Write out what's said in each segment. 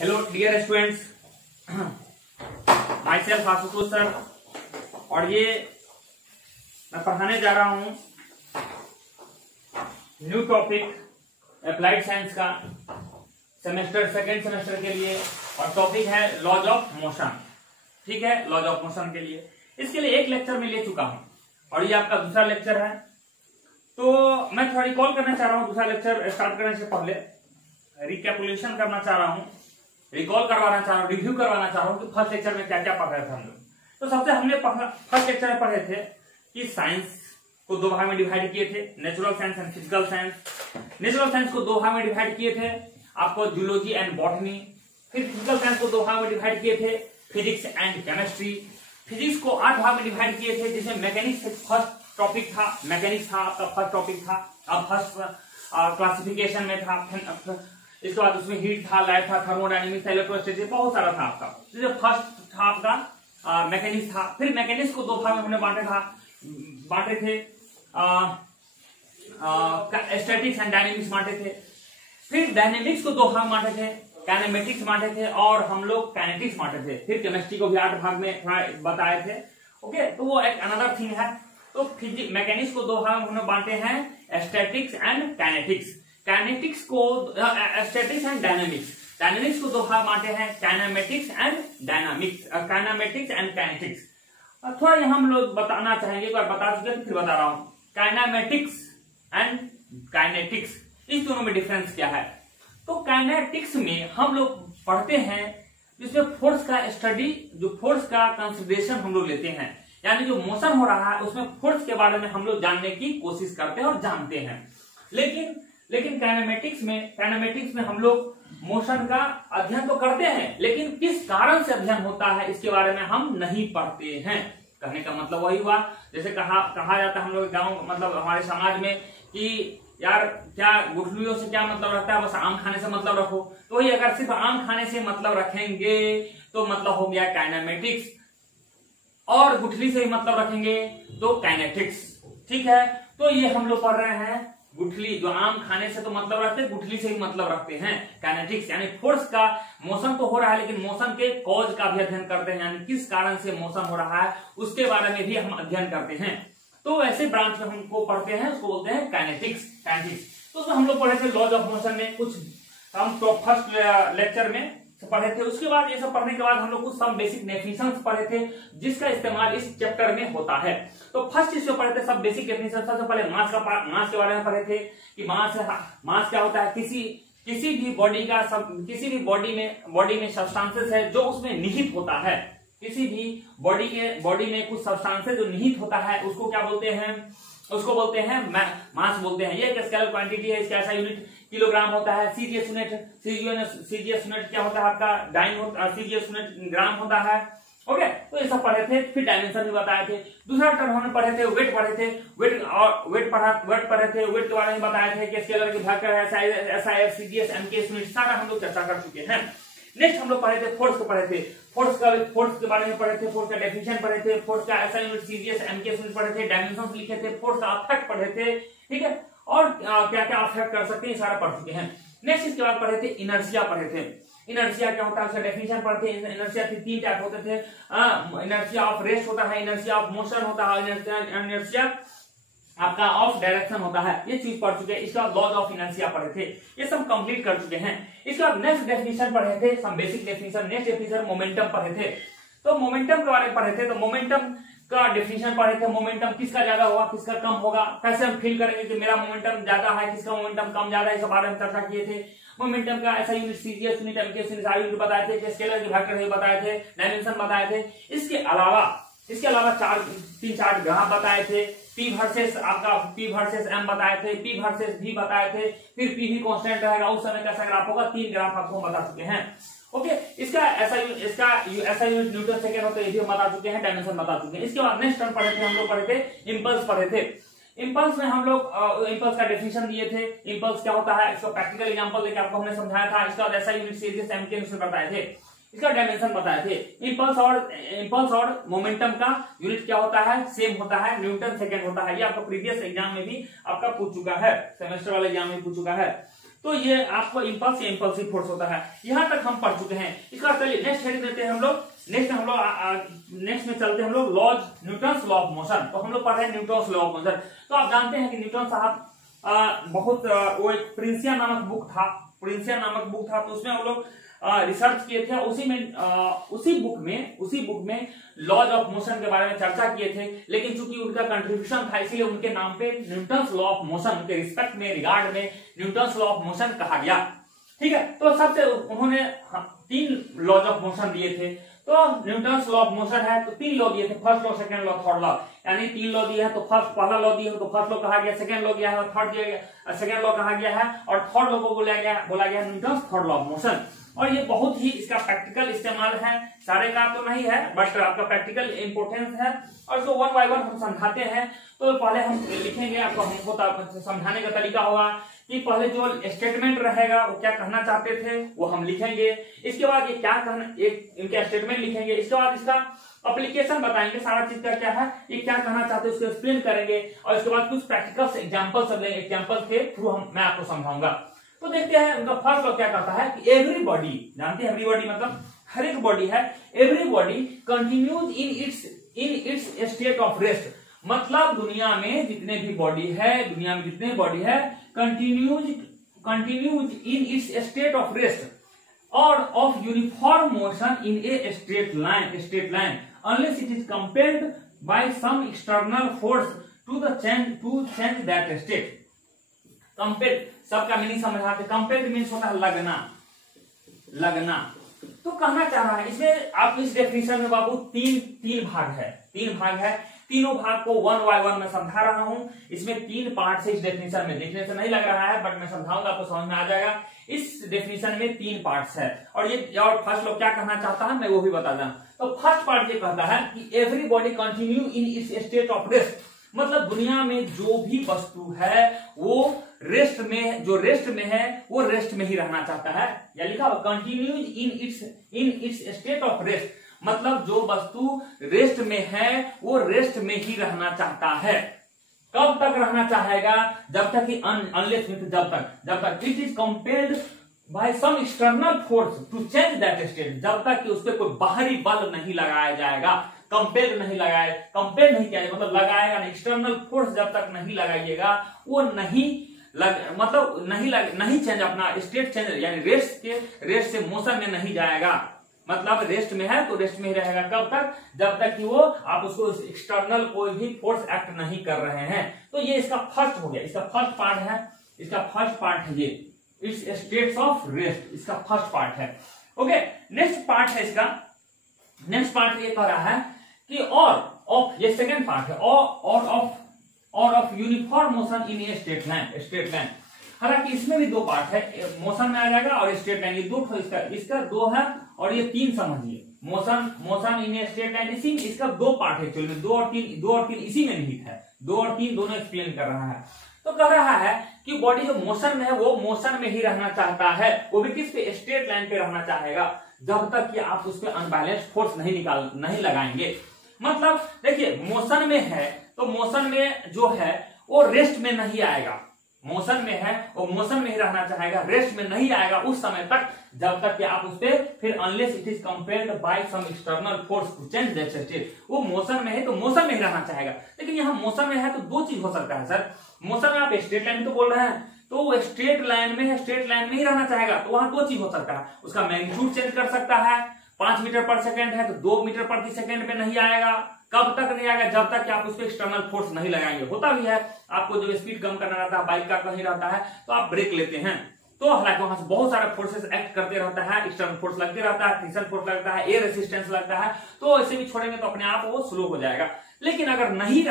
Hello dear students, myself Ashutosh sir. और ये मैं पढ़ाने जा रहा हूं न्यू टॉपिक अप्लाइड साइंस का सेकेंड सेमेस्टर के लिए। और टॉपिक है लॉज ऑफ मोशन। ठीक है, लॉज ऑफ मोशन के लिए इसके लिए एक लेक्चर में ले चुका हूं और ये आपका दूसरा लेक्चर है। तो मैं थोड़ा रिकॉल करना चाह रहा हूं, दूसरा लेक्चर स्टार्ट करने से पहले रिकैपुलेशन करना चाह रहा हूं, रिकॉल करवाना चाह रहा हूं, रिव्यू करवाना चाह रहा हूं कि फर्स्ट लेक्चर में क्या क्या पढ़ रहे थे हम लोग। तो सबसे हमने फर्स्ट लेक्चर में पढ़े थे कि साइंस को दो भाग में डिवाइड किए थे, natural science and physical science. Natural science को दो भाग में डिवाइड किए थे आपको जूलॉजी एंड बॉटनी। फिर फिजिकल साइंस को दो भाग में डिवाइड किए थे, फिजिक्स एंड केमिस्ट्री। फिजिक्स को 8 भाग में डिवाइड किए थे, जिसमें मैकेनिक्स फर्स्ट टॉपिक था, मैकेनिक्स था आपका फर्स्ट टॉपिक था, अब फर्स्ट क्लासिफिकेशन में था। इसके बाद उसमें हीट था, लाइट था, थर्मोडायनेमिक्स था, इलेक्ट्रोस्टैटिक्स, बहुत सारा था आपका। तो फर्स्ट था आपका मैकेनिक्स था। फिर मैकेनिक्स को दो भाग में हमने बांटे थे, स्टैटिक्स एंड डायनेमिक्स बांटे थे। फिर डायनेमिक्स को दो भाग बांटे थे, काइनेमेटिक्स बांटे थे और हम लोग काइनेटिक्स बांटे थे। फिर केमिस्ट्री को भी 8 भाग में बताए थे। ओके, तो वो एक अनदर थिंग है। तो मैकेनिक्स को दो भाग में हमने बांटे हैं, स्टैटिक्स एंड काइनेटिक्स। काइनेटिक्स को स्टैटिक्स एंड डायनेमिक्स। डायनेमिक्स को दो भाग बांटे हैं, kinematics and dynamics, kinematics and kinetics. थोड़ा यहाँ हम लोग बताना चाहेंगे, एक बार बता चुके फिर बता रहा हूं। काइनेमेटिक्स एंड काइनेटिक्स, इस दोनों में डिफरेंस क्या है? तो काइनेटिक्स में हम लोग पढ़ते हैं जिसमें फोर्स का स्टडी, जो फोर्स का कंसिडरेशन हम लोग लेते हैं, यानी जो मोशन हो रहा है उसमें फोर्स के बारे में हम लोग जानने की कोशिश करते हैं और जानते हैं। लेकिन काइनेमेटिक्स में हम लोग मोशन का अध्ययन तो करते हैं, लेकिन किस कारण से अध्ययन होता है इसके बारे में हम नहीं पढ़ते हैं। कहने का मतलब वही हुआ, जैसे कहा जाता है हम लोग गांव, मतलब हमारे समाज में, कि यार क्या गुठलियों से क्या मतलब रखता है, बस आम खाने से मतलब रखो। तो वही अगर सिर्फ आम खाने से मतलब रखेंगे तो मतलब हो गया काइनेमेटिक्स, और गुठली से ही मतलब रखेंगे तो काइनेटिक्स। ठीक है, तो ये हम लोग पढ़ रहे हैं गुठली, जो आम खाने से तो मतलब रखते हैं, गुठली से ही मतलब रखते हैं काइनेटिक्स, यानी फोर्स का मोशन तो हो रहा है लेकिन मोशन के कॉज का भी अध्ययन करते हैं, यानी किस कारण से मोशन हो रहा है उसके बारे में भी हम अध्ययन करते हैं। तो ऐसे ब्रांच में हमको पढ़ते हैं, उसको बोलते हैं काइनेटिक्स। तो उसमें हम लोग पढ़े थे लॉज ऑफ मोशन में कुछ, हम तो फर्स्ट लेक्चर में पढ़े थे। उसके बाद ये सब पढ़ने के बाद हम लोग कुछ सब बेसिक डेफिनेशंस पढ़े थे, जिसका इस्तेमाल इस चैप्टर में होता है। तो फर्स्ट चीज जो पढ़े थे सब बेसिक डेफिनेशन। सबसे पहले मास के बारे में पढ़े थे कि मास क्या होता है। किसी भी बॉडी में सब्सटेंसेस है जो उसमें निहित होता है। किसी भी बॉडी में कुछ सब्सटेंसेस जो निहित होता है उसको क्या बोलते हैं? उसको बोलते हैं मास बोलते हैं। ये एक स्केलर क्वांटिटी है, इसका ऐसा यूनिट किलोग्राम होता है। सीजीएस यूनिट क्या होता है आपका? डाइन सीजीएस यूनिट ग्राम होता है। ओके, तो ये सब पढ़े थे। फिर डायमेंशन भी बताए थे। दूसरा टर्म हमने पढ़े थे वेट पढ़े थे। वेट पढ़े थे। वेट के बारे में बताए थे कि स्केलर की वेक्टर है, एसआई, सीजीएस, एमकेएस यूनिट, सारा हम लोग चर्चा कर चुके हैं। नेक्स्ट हम लोग पढ़े थे फोर्स को पढ़े थे। फोर्स के बारे में पढ़े थे, फोर्स का डेफिनेशन पढ़े थे, फोर्स का SI unit, CGS, MKS unit पढ़े थे, डायमेंशंस लिखे थे, फोर्स का अफेक्ट पढ़े थे। ठीक है, और क्या क्या अफेक्ट कर सकते हैं सारा पढ़ चुके हैं। नेक्स्ट इसके बाद पढ़े थे इनर्शिया पढ़े थे। इनर्शिया क्या होता है उसका डेफिनेशन पढ़ते हैं। इनर्शिया के 3 टाइप होते थे, इनर्शिया ऑफ रेस्ट होता है, इनर्शिया ऑफ मोशन होता है, इनर्शिया आपका ऑफ डायरेक्शन होता है। ये चीज पढ़ चुके हैं। इसके बाद लॉज ऑफ इनर्शिया पढ़े थे, ये सब कंप्लीट कर चुके हैं। इसके बाद नेक्स्ट डेफिनेशन पढ़े थे, some basic definition. Next definition momentum पढ़े थे। तो मोमेंटम के बारे में पढ़े थे। तो मोमेंटम का डेफिनेशन पढ़े थे। मोमेंटम किसका ज्यादा होगा, किसका कम होगा, कैसे हम फील करेंगे कि मेरा मोमेंटम ज्यादा है, किसका मोमेंटम कम ज्यादा है, इस बारे में चर्चा किए थे। मोमेंटम का ऐसा unit CGS unit, MKS unit, सारे यूनिट बताए थे, स्केलर की वेक्टर है बताए थे, डायमेंशन बताए थे। इसके अलावा 3-4 ग्राफ बताए थे। P वर्सेस M बताए थे, P वर्सेस V बताए थे। फिर P भी कांस्टेंट रहेगा, उस समय कैसा ग्राफ होगा, 3 ग्राफ आपको बता चुके हैं। ओके, इसका ऐसा यूनिट न्यूटन सेकेंड होता है, ये भी हम बता चुके हैं, डायमेंशन बता चुके हैं। इसके बाद नेक्स्ट टर्म पढ़े थे हम लोग, पढ़े थे इंपल्स पढ़े थे। इंपल्स में हम लोग इंपल्स का डेफिनेशन दिए थे। इंपल्स क्या होता है, इसका प्रैक्टिकल एग्जांपल लेके आपको हमने समझाया था। इसका ऐसा यूनिट सीजीएस, एमकेएस बताए थे, इसका डायमेंशन बताए थे। इंपल्स और मोमेंटम का यूनिट क्या होता है, सेम होता है, न्यूटन सेकेंड होता है। ये आपका प्रीवियस एग्जाम में भी आपका पूछ चुका है, सेमेस्टर वाले एग्जाम में पूछ चुका है। तो ये आपको इंपल्स या इंपल्सिव फोर्स होता है। यहां तक हम पढ़ चुके हैं। इसका चलिए नेक्स्ट हेडिंग देते हैं हम लोग। नेक्स्ट में चलते हैं हम लोग laws, Newton's law of motion. तो हम लोग पढ़ रहे हैं न्यूटन्स लॉ ऑफ मोशन। तो आप जानते हैं कि न्यूटन साहब बहुत वो एक प्रिंसिया नामक बुक था, तो उसमें हम लोग रिसर्च किए थे। उसी बुक में लॉज ऑफ मोशन के बारे में चर्चा किए थे, लेकिन चूंकि उनका कंट्रीब्यूशन था इसलिए उनके नाम पे न्यूटन्स लॉ ऑफ मोशन, उनके रिस्पेक्ट में, रिगार्ड में न्यूटन्स लॉ ऑफ मोशन कहा गया। ठीक है, तो सबसे उन्होंने 3 लॉज ऑफ मोशन दिए थे। तो न्यूटन्स लॉ ऑफ मोशन है तो 3 लॉ दिए थे, first law, second law, third law, यानी 3 लॉ दिए हैं। तो पहला लॉ दिया तो फर्स्ट लॉ कहा गया, सेकंड लॉ दिया है थर्ड दिया गया, सेकंड लॉ कहा गया है, और थर्ड लॉ को बोला गया Newton's third law of motion. और ये बहुत ही इसका प्रैक्टिकल इस्तेमाल है, सारे का तो नहीं है बट आपका प्रैक्टिकल इंपोर्टेंस है, और इसको 1 बाय 1 हम समझाते हैं। तो पहले हम लिखेंगे, आपको हमको समझाने का तरीका होगा कि पहले जो स्टेटमेंट रहेगा वो क्या कहना चाहते थे वो हम लिखेंगे। इसके बाद ये क्या कहना, एक इनका स्टेटमेंट लिखेंगे। इसके बाद इसका एप्लीकेशन बताएंगे, सारा चीज का क्या है, ये क्या कहना चाहते हैं उसको एक्सप्लेन करेंगे, और इसके बाद कुछ प्रैक्टिकल एग्जाम्पल्स लेंगे, एग्जाम्पल के थ्रू मैं आपको समझाऊंगा। तो देखते हैं उनका फर्स्ट लॉ क्या कहता है कि एवरीबॉडी, जानते हैं एवरीबॉडी मतलब हर एक बॉडी है, everybody continues in its state of rest. मतलब दुनिया में जितने बॉडी है continues in its state of rest और of uniform motion in a straight line unless it is compelled by some external force to change that state. Compelled सबका मीनिंग समझाते, compelled means होता है लगना। तो कहना चाह रहा है इसमें, आप इस डेफिनेशन में बाबू तीन भाग है, तीनों भाग को 1 बाय 1 मैं समझा रहा हूं। इसमें 3 पार्ट से इस डेफिनेशन में, देखने से नहीं लग रहा है बट मैं समझाऊंगा, आपको समझ में आ जाएगा। इस डेफिनेशन में 3 पार्ट्स है, और फर्स्ट लोग क्या कहना चाहता है मैं वो भी बता दूं। तो फर्स्ट पार्ट ये कहता है कि everybody continue in its state of rest. मतलब दुनिया में जो भी वस्तु है वो रेस्ट में है वो रेस्ट में ही रहना चाहता है, या लिखा हुआ continues in its state of rest. मतलब जो वस्तु रेस्ट में है वो रेस्ट में ही रहना चाहता है। कब तक रहना चाहेगा? जब तक कि अनलेस जब तक it is compelled by some external force to change that state. जब तक कि उस पर कोई बाहरी बल नहीं लगाया जाएगा, कंपेल नहीं किया जाएगा, मतलब लगाएगा नहीं, एक्सटर्नल फोर्स जब तक नहीं लगाइएगा वो नहीं चेंज, अपना स्टेट चेंज, यानी रेस्ट से मोशन में नहीं जाएगा। मतलब रेस्ट में है तो रेस्ट में ही रहेगा। कब तक? जब तक कि वो आप उसको एक्सटर्नल कोई भी फोर्स एक्ट नहीं कर रहे हैं। तो ये इसका फर्स्ट हो गया, इसका फर्स्ट पार्ट है ये इट्स स्टेट्स ऑफ रेस्ट, इसका फर्स्ट पार्ट है। ओके, नेक्स्ट पार्ट है इसका, नेक्स्ट पार्ट ये कह रहा है कि और ऑफ, ये सेकेंड पार्ट है, और of uniform motion in a straight line. हालांकि इसमें भी 2 पार्ट है, मोशन में आ जाएगा और स्ट्रेट लाइन, ये 2 इसका 2 है और ये 3 समझिए। Motion in a straight line, इसी इसका 2 पार्ट है एक्चुअली में, 2 और 3 इसी में निहित है, 2 और 3 दोनों एक्सप्लेन कर रहा है। तो कह रहा है कि बॉडी जो मोशन में है वो मोशन में ही रहना चाहता है, वो भी किस पे? स्ट्रेट लाइन पे रहना चाहेगा, जब तक कि आप उस पर अनबैलेंस फोर्स नहीं लगाएंगे। मतलब देखिए मोशन में है तो मोशन में जो है वो रेस्ट में नहीं आएगा, मोशन में है वो मोशन में ही रहना चाहेगा, रेस्ट में नहीं आएगा उस समय तक जब तक कि आप उस पर फिर unless it is compelled by some external force to change that state. वो मोशन में है तो मोशन में ही रहना चाहेगा। लेकिन यहाँ मोशन में है तो 2 चीज हो सकता है सर। मोशन में आप स्ट्रेट लाइन तो बोल रहे हैं, तो वो स्ट्रेट लाइन में है, स्ट्रेट लाइन में ही रहना चाहेगा, तो वहां 2 चीज हो सकता है। उसका मैग्नीट्यूड चेंज कर सकता है, 5 मीटर पर सेकेंड है तो 2 मीटर प्रति सेकेंड पे नहीं आएगा। कब तक नहीं आएगा? जब तक कि आप उस पर एक्सटर्नल फोर्स नहीं लगाएंगे। होता भी है, आपको जो स्पीड कम करना रहता है, बाइक का कहीं रहता है तो आप ब्रेक लेते हैं, तो हालांकि वहां से बहुत सारे फोर्सेस एक्ट करते रहता है, एक्सटर्नल फोर्स लगते रहता है, फ्रिक्शन फोर्स लगता है, एयर रेसिस्टेंस लगता है, तो ऐसे भी छोड़ेंगे तो अपने आप वो स्लो हो जाएगा। लेकिन अगर नहीं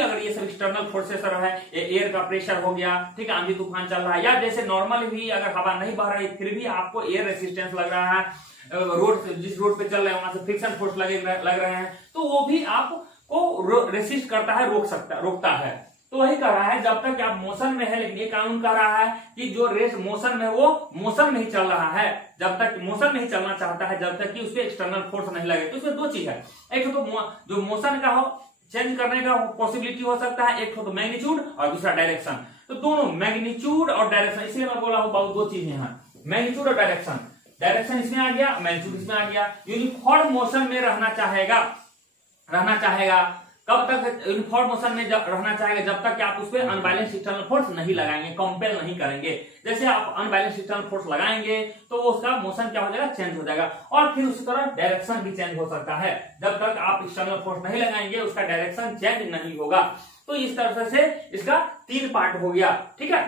अगर ये सब एक्सटर्नल फोर्सेस रहे, एयर का प्रेशर हो गया, ठीक है, आंधी तूफान चल रहा है, या जैसे नॉर्मल भी अगर हवा नहीं बह रही फिर भी आपको एयर रेसिस्टेंस लग रहा है, जिस रोड पे चल रहे हैं वहां से फ्रिक्शन फोर्स लग रहे हैं, तो वो भी आपको रेसिस्ट करता है, रोकता है। तो वही कह रहा है जब तक आप मोशन में है, लेकिन ये कानून कह रहा है कि जो रेस्ट मोशन में वो मोशन में ही चल रहा है, जब तक मोशन में ही चलना चाहता है, जब तक कि उसके एक्सटर्नल फोर्स नहीं लगे। तो इसमें 2 चीज है, एक तो जो मोशन का हो चेंज करने का पॉसिबिलिटी हो सकता है, एक तो मैग्नीट्यूड और दूसरा डायरेक्शन। तो दोनों मैग्नीट्यूड और डायरेक्शन, इसलिए मैं बोला हूं बहुत दो चीजें यहाँ, मैग्नीट्यूड और डायरेक्शन, डायरेक्शन इसमें आ गया, मैग्नीट्यूड इसमें आ गया। यूनिफॉर्म मोशन में रहना चाहेगा कब तक यूनिफॉर्म मोशन में रहना चाहेगा, जब तक कि आप उस पर अनबैलेंस एक्सटर्नल फोर्स नहीं लगाएंगे, कंपेल नहीं करेंगे। जैसे आप अनबैलेंस एक्सटर्नल फोर्स लगाएंगे तो उसका मोशन क्या हो जाएगा, चेंज हो जाएगा। और फिर उसी तरह डायरेक्शन भी चेंज हो सकता है, जब तक आप एक्सटर्नल फोर्स नहीं लगाएंगे उसका डायरेक्शन चेंज नहीं होगा। तो इस तरह से इसका 3 पार्ट हो गया, ठीक है।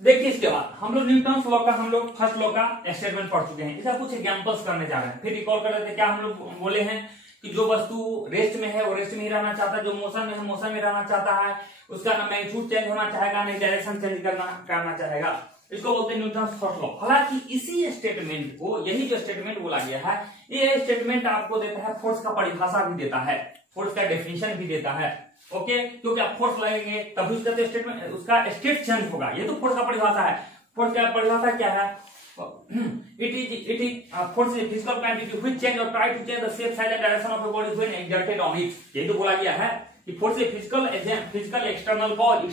देखिए इसके बाद हम लोग न्यूटन्स लॉ का, हम लोग फर्स्ट लॉ का स्टेटमेंट पढ़ चुके हैं। इसका कुछ एग्जांपल्स करने जा रहे हैं, फिर रिकॉल कर लेते हैं। क्या हम लोग बोले हैं कि जो वस्तु रेस्ट में है वो रेस्ट में ही रहना चाहता है, जो मोशन में है मोशन में रहना चाहता है, उसका ना मैग्नीट्यूड चेंज होना चाहेगा, नहीं डायरेक्शन चेंज करना चाहेगा। इसको बोलते हैं न्यूटन्स फर्स्ट लॉ। हालांकि इसी स्टेटमेंट को, यही जो स्टेटमेंट बोला गया है, ये स्टेटमेंट आपको देता है फोर्स का परिभाषा भी देता है, फोर्स का डेफिनेशन भी देता है। ओके, क्योंकि आप फोर्स लगेंगे तभी उसका स्टेटमेंट, उसका स्टेट चेंज होगा। ये तो फोर्स का परिभाषा है। फोर्स का परिभाषा क्या है? It is force is a physical quantity which change or try to change the shape, size and direction of a body when exerted on it। यही तो बोला गया है कि force a physical external cause,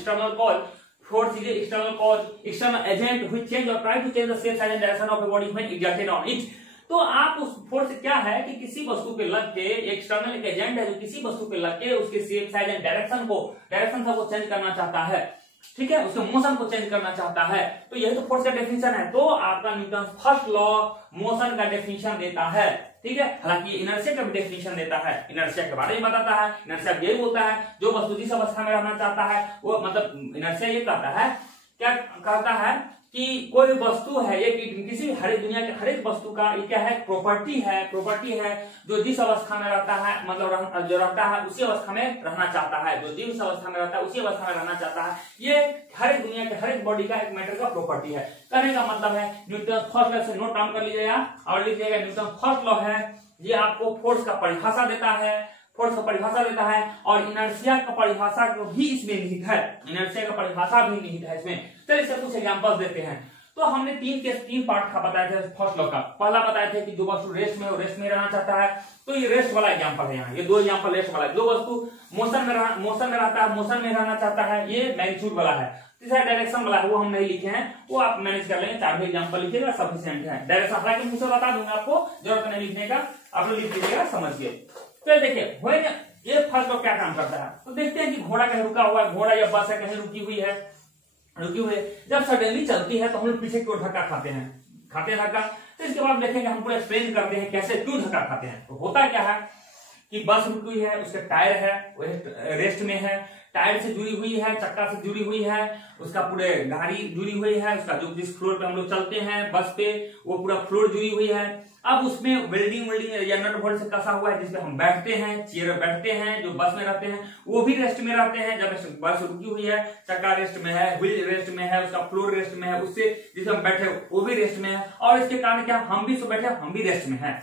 force is a external cause, external agent which change or try to change the shape, size and direction of a body when exerted on it। तो आप उस force क्या है कि किसी वस्तु पे लग के, एक्सटर्नल एक एजेंट है जो किसी वस्तु पे लग के उसके शेप, साइज एंड डायरेक्शन को चेंज करना चाहता है, ठीक है, उसके मोशन को चेंज करना चाहता है। तो यही तो फोर्स का डेफिनेशन है। तो आपका न्यूटन फर्स्ट लॉ मोशन का डेफिनेशन देता है, ठीक है। हालांकि इनर्शिया का भी डेफिनेशन देता है, इनर्शिया के बारे में बताता है। इनर्शिया यही बोलता है जो वस्तु जिस अवस्था में रहना चाहता है वो, मतलब इनर्शिया ये कहता है, क्या कहता है कि कोई वस्तु है, ये किसी हर दुनिया के हर एक वस्तु का ये क्या है, प्रॉपर्टी है जो जिस अवस्था में रहता है, मतलब जो रहता है उसी अवस्था में रहना चाहता है, जो जिस अवस्था में रहता है उसी अवस्था में रहना चाहता है। ये हर एक दुनिया के हर एक बॉडी का, एक मैटर का प्रॉपर्टी है। कहने का मतलब है न्यूटन फर्स्ट लॉ से नोट डाउन कर लीजिएगा और लिख लीजिएगा न्यूटन फर्स्ट लॉ है, ये आपको फोर्स का परिभाषा देता है, फोर्स का परिभाषा देता है। और इनर्शिया का परिभाषा भी इसमें निहित है, इनर्शिया का परिभाषा भी निहित है इसमें। चलिए इससे कुछ एग्जांपल्स देते हैं। तो हमने 3 पार्ट का बताया था फर्स्ट लॉ का। पहला बताया था कि जो वस्तु रेस्ट में, वो रेस्ट में रहना चाहता है, तो ये रेस्ट वाला एग्जांपल है यहाँ। ये 2 एग्जांपल रेस्ट वाला है। जो वस्तु मोशन में रहता है, मोशन में रहना चाहता है, ये मैग्नीट्यूड वाला है। तीसरा डायरेक्शन वाला है, वो हम नहीं लिखे हैं, वो आप मैनेज कर लेंगे। 4 एग्जांपल लिखिएगा, सफिशिएंट है। डायरेक्शन हालांकि मुझसे बता दूंगा, आपको जरूरत नहीं लिखने का, आप लोग लिख लीजिएगा, समझिए। तो देखिए ये फर्स्ट लॉ क्या काम करता है। तो देखते हैं कि घोड़ा कहीं रुका हुआ है, घोड़ा या बस है कहीं रुकी हुई है, जब सडनली चलती है तो हम लोग पीछे की ओर धक्का खाते हैं धक्का। तो इसके बाद देखेंगे, हमको एक्सप्लेन करते हैं कैसे, क्यों धक्का खाते हैं। तो होता क्या है कि बस रुकी हुई है, उसके टायर है वो रेस्ट में है, टायर से जुड़ी हुई है, चक्का से जुड़ी हुई है, उसका पूरे गाड़ी जुड़ी हुई है, उसका जो जिस फ्लोर पे हम लोग चलते हैं बस पे, वो पूरा फ्लोर जुड़ी हुई है। अब उसमें वेल्डिंग या नट बोल्ट से कसा हुआ है, जिसपे हम बैठते हैं, चेयर बैठते हैं, जो बस में रहते हैं वो भी रेस्ट में रहते हैं। जब बस रुकी हुई है, चक्का रेस्ट में है, व्हील रेस्ट में है, उसका फ्लोर रेस्ट में है, उससे जिसे हम बैठे वो भी रेस्ट में है। और इसके कारण क्या, हम भी बैठे, हम भी रेस्ट में है।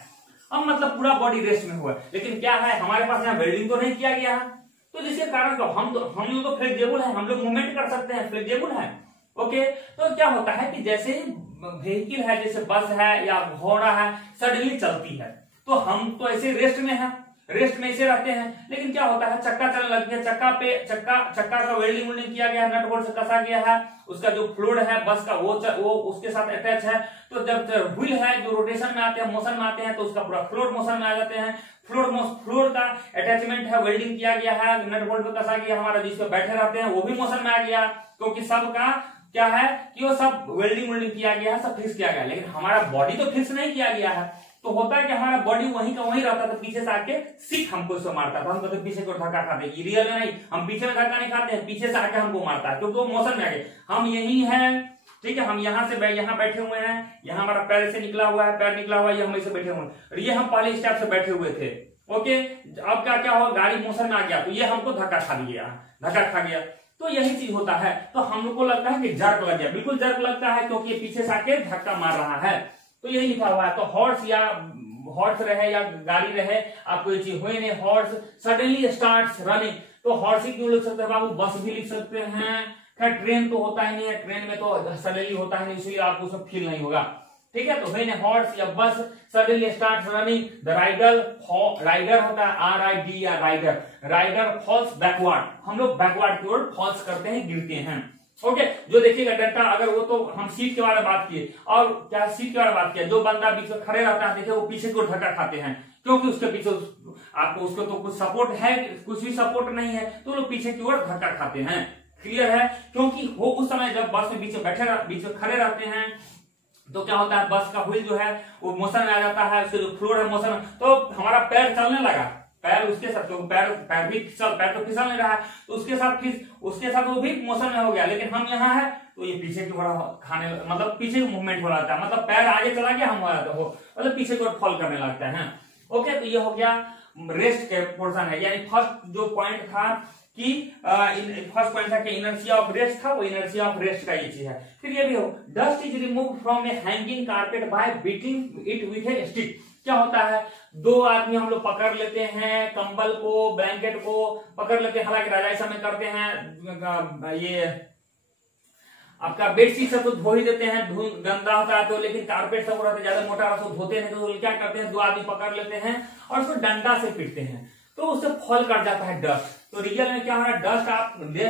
अब मतलब पूरा बॉडी रेस्ट में हुआ है। लेकिन क्या है, हमारे पास यहाँ वेल्डिंग तो नहीं किया गया है, तो जिसके कारण हम लोग तो फ्लेक्सिबल है, हम लोग मूवमेंट कर सकते हैं, फ्लेक्सिबल है। ओके, तो क्या होता है कि जैसे व्हीकल है, जैसे बस है या घोड़ा है, सडनली चलती है, तो हम तो ऐसे रेस्ट में है, रेस्ट में ऐसे रहते हैं। लेकिन क्या होता है, चक्का चलने लग गया, चक्का का वेल्डिंग किया गया, नट बोल्ट से कसा गया है, उसका जो फ्लूइड है बस का वो उसके साथ अटैच है। तो जब व्हील है जो रोटेशन में आते हैं, मोशन में आते हैं, तो उसका पूरा फ्लोर मोशन में आ जाते हैं। फ्लोर का अटैचमेंट है, वेल्डिंग किया गया है, नट बोल्ट पे कसा गया हमारा, जिसपे बैठे रहते हैं वो भी मोशन में आ गया, क्योंकि सबका क्या है कि वो सब वेल्डिंग किया गया है, सब फिक्स किया गया है। लेकिन हमारा बॉडी तो फिक्स नहीं किया गया है। तो होता है कि हमारा बॉडी वहीं का वहीं रहता था, पीछे से आके सीट हमको इससे मारता था, हम कहते पीछे को धक्का खाते हैं। रियल में नहीं, हम पीछे में धक्का नहीं खाते हैं, पीछे से आके हमको मारता है, क्योंकि वो मोशन में आ गए। हम यही है, ठीक है, हम यहाँ से यहाँ बैठे हुए हैं, यहाँ हमारा पैर से निकला हुआ है, पैर निकला हुआ है, ये हम ऐसे बैठे हुए हैं, ये हम पहले स्टेप से बैठे हुए थे। ओके, अब क्या हुआ, गाड़ी मोशन में आ गया, तो ये हमको धक्का खा गया। तो यही चीज होता है। तो हम लोग को लगता है कि जर्क लग गया, बिल्कुल जर्क लगता है, क्योंकि ये पीछे से आके धक्का मार रहा है। तो यही लिखा हुआ है। तो हॉर्स रहे या गाड़ी रहे, आपको ये चीज हुई नहीं, हॉर्स सडनली स्टार्ट्स रनिंग, तो हॉर्स ही क्यों लिख सकते हैं बाबू, बस भी लिख सकते हैं। खैर ट्रेन तो होता ही नहीं है, ट्रेन में तो सडनली होता है नहीं, इसलिए आपको उसमें फील नहीं होगा। ठीक है। तो व्हेन ए हॉर्स या bus suddenly start running, the rider होता है राइडर, राइडर फॉल्स बैकवर्ड, हम लोग बैकवर्ड की ओर फॉल्स करते हैं, गिरते हैं। ओके, जो देखिएगा डंडा, अगर वो तो हम सीट के बारे में बात किए, और क्या सीट के बारे में बात किया, जो बंदा बीच में खड़े रहता है देखिए वो पीछे की ओर धक्का खाते हैं, क्योंकि उसके पीछे आपको उसको तो कुछ सपोर्ट है, कुछ भी सपोर्ट नहीं है, तो लोग पीछे की ओर धक्का खाते हैं। क्लियर है, क्योंकि वो उस समय जब बस में बीच में खड़े रहते हैं तो क्या होता है, बस का व्हील जो है वो मोशन में आ जाता है, उसके जो फ्लोर है मोशन में, तो हमारा पैर चलने लगा, पैर उसके साथ, तो पैर तो फिसल नहीं रहा है, तो उसके साथ वो भी मोशन में हो गया, लेकिन हम यहाँ है तो ये पीछे की ओर खाने, मतलब पीछे मूवमेंट हो रहा था, मतलब पैर आगे चला गया, हम मतलब पीछे की ओर फॉल करने लगता है। ओके, तो ये हो गया रेस्ट के पोर्शन है, यानी फर्स्ट जो पॉइंट था कि फर्स्ट पॉइंट था कि इनर्शिया ऑफ रेस्ट था, वो इनर्शिया ऑफ रेस्ट का ये चीज है। फिर ये भी हो, dust is remove from A hanging carpet bye beating it with A stick. क्या होता है, दो आदमी हम लोग पकड़ लेते हैं कंबल को, ब्लैंकेट को पकड़ लेते हैं, हालांकि रजाई समय करते हैं, ये आपका बेडशीट सब तो धो ही देते हैं, गंदा होता है तो, लेकिन कारपेट सब रहता है ज्यादा मोटा तो धोते हैं, तो क्या करते हैं, दो आदमी पकड़ लेते हैं और उसको डंडा से पीटते हैं, तो उससे फॉल कर जाता है डस्ट। तो रियल में क्या हो रहा है,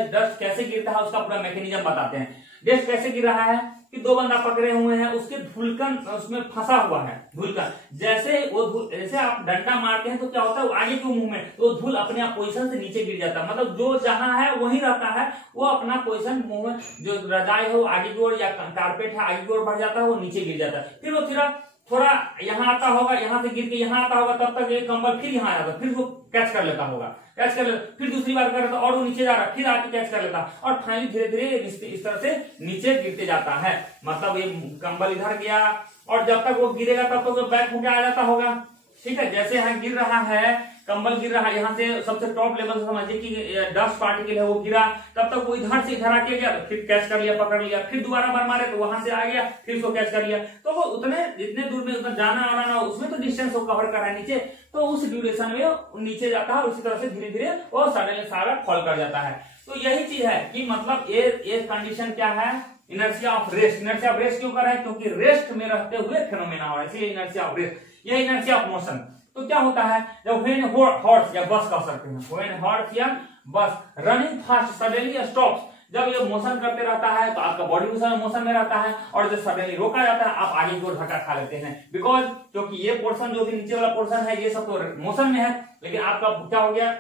डस्ट कैसे गिरता है उसका पूरा मैकेनिज्म बताते हैं। डस्ट कैसे गिर रहा है कि दो बंदा पकड़े हुए हैं, उसके धुलकन उसमें फंसा हुआ है, धुलकन जैसे आप डंडा मारते हैं तो क्या होता है, आगे की मूवमेंट, तो धूल अपने आप पोजीशन से नीचे गिर जाता है, मतलब जो जहां है वही रहता है, वो अपना पोजीशन मूवमेंट, जो रजाई है वो आगे की ओर या कारपेट है आगे की ओर बढ़ जाता है, वो नीचे गिर जाता है, फिर वो थोड़ा यहाँ आता होगा, यहाँ से गिर के यहाँ आता होगा, तब तक ये कंबल फिर यहाँ आता, फिर वो कैच कर लेता होगा, फिर दूसरी बार कर लेता और वो नीचे जा रहा, फिर आके कैच कर लेता, और फाइनली धीरे धीरे इस तरह से नीचे गिरते जाता है, मतलब ये कंबल इधर गया और जब तक वो गिरेगा तब तक वो बैक होके आ जाता होगा। ठीक है, जैसे यहाँ गिर रहा है, कंबल गिर रहा है, यहाँ से सबसे टॉप लेवल से समझिए कि डस्ट पार्टिकल है वो गिरा, तब तक वो इधर से इधर आके गया, तो फिर कैच कर लिया, पकड़ लिया, फिर दोबारा बार मारे तो वहां से आ गया, फिर उसको कैच कर लिया, तो वो जितने दूर में उतना जाना आना ना, उसमें तो डिस्टेंस वो कवर कर रहा है नीचे, तो उस ड्यूरेशन में नीचे जाता है, उसी तरह से धीरे धीरे वो सडनली सारा फॉल कर जाता है। तो यही चीज है कि मतलब ये कंडीशन क्या है, inertia of rest. Inertia of rest क्यों कर रहा है, क्योंकि रेस्ट में रहते हुए फेनोमेना हो रहा है, इसलिए इनर्शिया ऑफ रेस्ट। ये इनर्शिया ऑफ मोशन। तो क्या होता है, जब व्हेन हॉर्स या बस कह सकते हैं, व्हेन हॉर्स या बस रनिंग फास्ट सडनली स्टॉप्स, जब ये मोशन करते रहता है तो आपका बॉडी मोशन में रहता है, और जब सडनली रोका जाता है आप आगे की ओर धक्का खा लेते हैं, बिकॉज क्योंकि ये पोर्शन जो भी नीचे वाला पोर्शन है ये सब तो मोशन में है, लेकिन आपका क्या हो गया,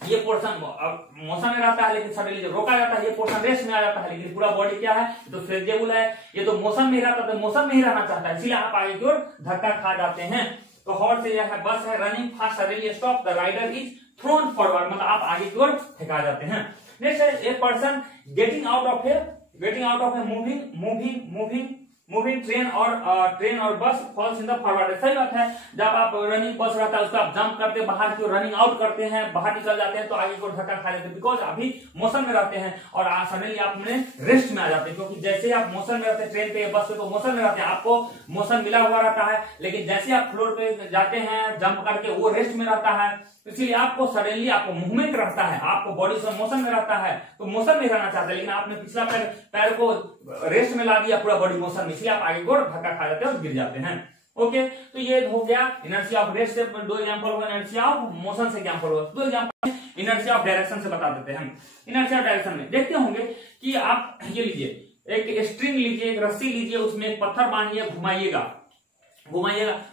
ये पोर्शन मोशन में रहता है, लेकिन सडनली जब रोका जाता है ये पोर्शन रेस्ट में आ जाता है, लेकिन पूरा बॉडी क्या है, तो फ्लेक्सिबल है, ये तो मोशन में ही रहता है, मोशन में ही रहना चाहता है, इसलिए आप आगे की ओर धक्का खा जाते हैं। तो हॉर्स से यह है, बस है, running fast suddenly stop, the rider is thrown forward, मतलब आप आगे की ओर फेंका जाते हैं। नेक्स्ट है a person getting out of a moving train और बस फॉल्स इन द फॉरवर्ड। सही बात है, जब आप रनिंग बस रहता है उसको आप जंप करते बाहर की रनिंग आउट करते हैं, बाहर निकल जाते हैं, तो आगे को धक्का खा लेते हैं, बिकॉज अभी मोशन में रहते हैं और सडनली आप रेस्ट में आ जाते हैं, क्योंकि जैसे आप मोशन में रहते हैं ट्रेन पे बस पे तो मोशन में रहते हैं, आपको मोशन मिला हुआ रहता है, लेकिन जैसे आप फ्लोर पे जाते हैं जंप करके वो रेस्ट में रहता है, इसलिए आपको सडनली आपको मूवमेंट रहता है, आपको बॉडी से मोशन में रहता है, तो मोशन में रहना चाहते हैं, लेकिन आपने पिछला पैर को रेस्ट में ला दिया, पूरा बॉडी मोशन में, इसलिए आप आगे को धक्का खा जाते हैं और गिर जाते हैं। ओके, तो ये हो गया इनर्शिया ऑफ रेस्ट से दो एग्जांपल होगा, इनर्शिया ऑफ मोशन से एग्जांपल होगा, दो एग्जांपल इनर्शिया ऑफ डायरेक्शन से बता देते हैं हम। इनर्शिया ऑफ डायरेक्शन में देखते होंगे कि आप ये लीजिए, एक स्ट्रिंग लीजिए, एक रस्सी लीजिए, उसमें एक पत्थर बांधिए, घुमाइएगा,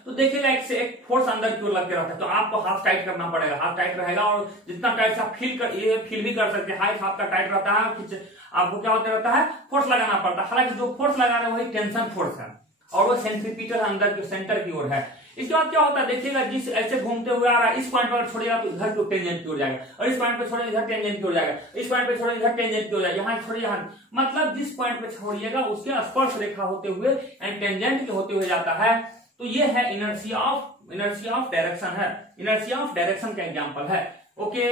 तो देखिएगा एक फोर्स अंदर की ओर लगते रहता है, तो आपको हाफ टाइट करना पड़ेगा, हाफ टाइट रहेगा, और जितना टाइट से आप फील भी कर सकते हैं, हाफ का टाइट रहता है, आपको क्या होता रहता है, फोर्स लगाना पड़ता है, हालांकि जो फोर्स लगा रहे हैं वही टेंशन फोर्स है, और वो सेंट्रीपिटल अंदर के सेंटर की ओर है। इसके बाद क्या होता है, देखिएगा जिस ऐसे घूमते हुए आ रहा है, इस पॉइंट पर छोड़ेगा तो इधर की टेंजेंट की ओर जाएगा, और इस पॉइंट पे छोड़ेगा इधर टेंजेंट की ओर जाएगा, इस पॉइंट पे छोड़ेगा इधर टेंजेंट की ओर जाएगा, यहाँ छोड़िए यहाँ, मतलब जिस पॉइंट पे छोड़िएगा उसके स्पर्श रेखा होते हुए एंड टेंजेंट के होते हुए जाता है, तो ये है इनर्शिया ऑफ डायरेक्शन है, इनर्शिया ऑफ डायरेक्शन का एग्जांपल है। ओके,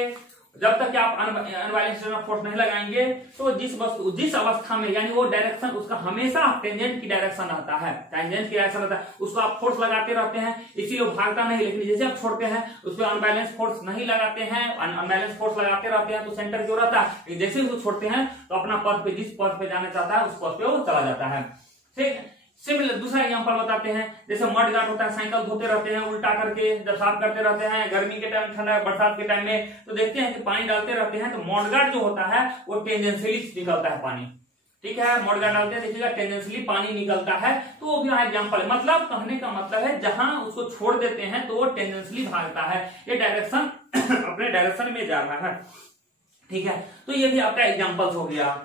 जब तक आप अनबैलेंस्ड फोर्स नहीं लगाएंगे तो जिस अवस्था में, यानी वो डायरेक्शन उसका हमेशा टेंजेंट की डायरेक्शन रहता है, टेंजेंट की डायरेक्शन रहता है, उसको आप फोर्स लगाते रहते हैं, इसीलिए वो भागता नहीं, लेकिन जैसे आप छोड़ते हैं उस पर अनबैलेंस फोर्स नहीं लगाते हैं, अनबैलेंस फोर्स लगाते रहते हैं तो सेंटर क्यों रहता है, जैसे उसको छोड़ते हैं तो अपना पथ पे, जिस पथ पे जाना चाहता है उस पथ पे वो चला जाता है। ठीक, सिमिलर दूसरा एग्जांपल बताते हैं, जैसे मड गार्ड होता है, साइकिल धोते रहते हैं उल्टा करके, जब साफ करते रहते हैं गर्मी के टाइम, ठंडा बरसात के टाइम में, तो देखते हैं कि पानी डालते रहते हैं, तो मड गार्ड जो होता है वो टेंजेंशियली निकलता है पानी, ठीक है, मड गार्ड डालते हैं, देखिएगा टेंजेंशियली पानी निकलता है, तो वो भी एग्जांपल है। मतलब कहने का मतलब है जहां उसको छोड़ देते हैं तो वो टेंजेंशियली भागता है, ये डायरेक्शन अपने डायरेक्शन में जा रहा है, ठीक है। तो ये भी आपका एग्जांपल्स हो गया।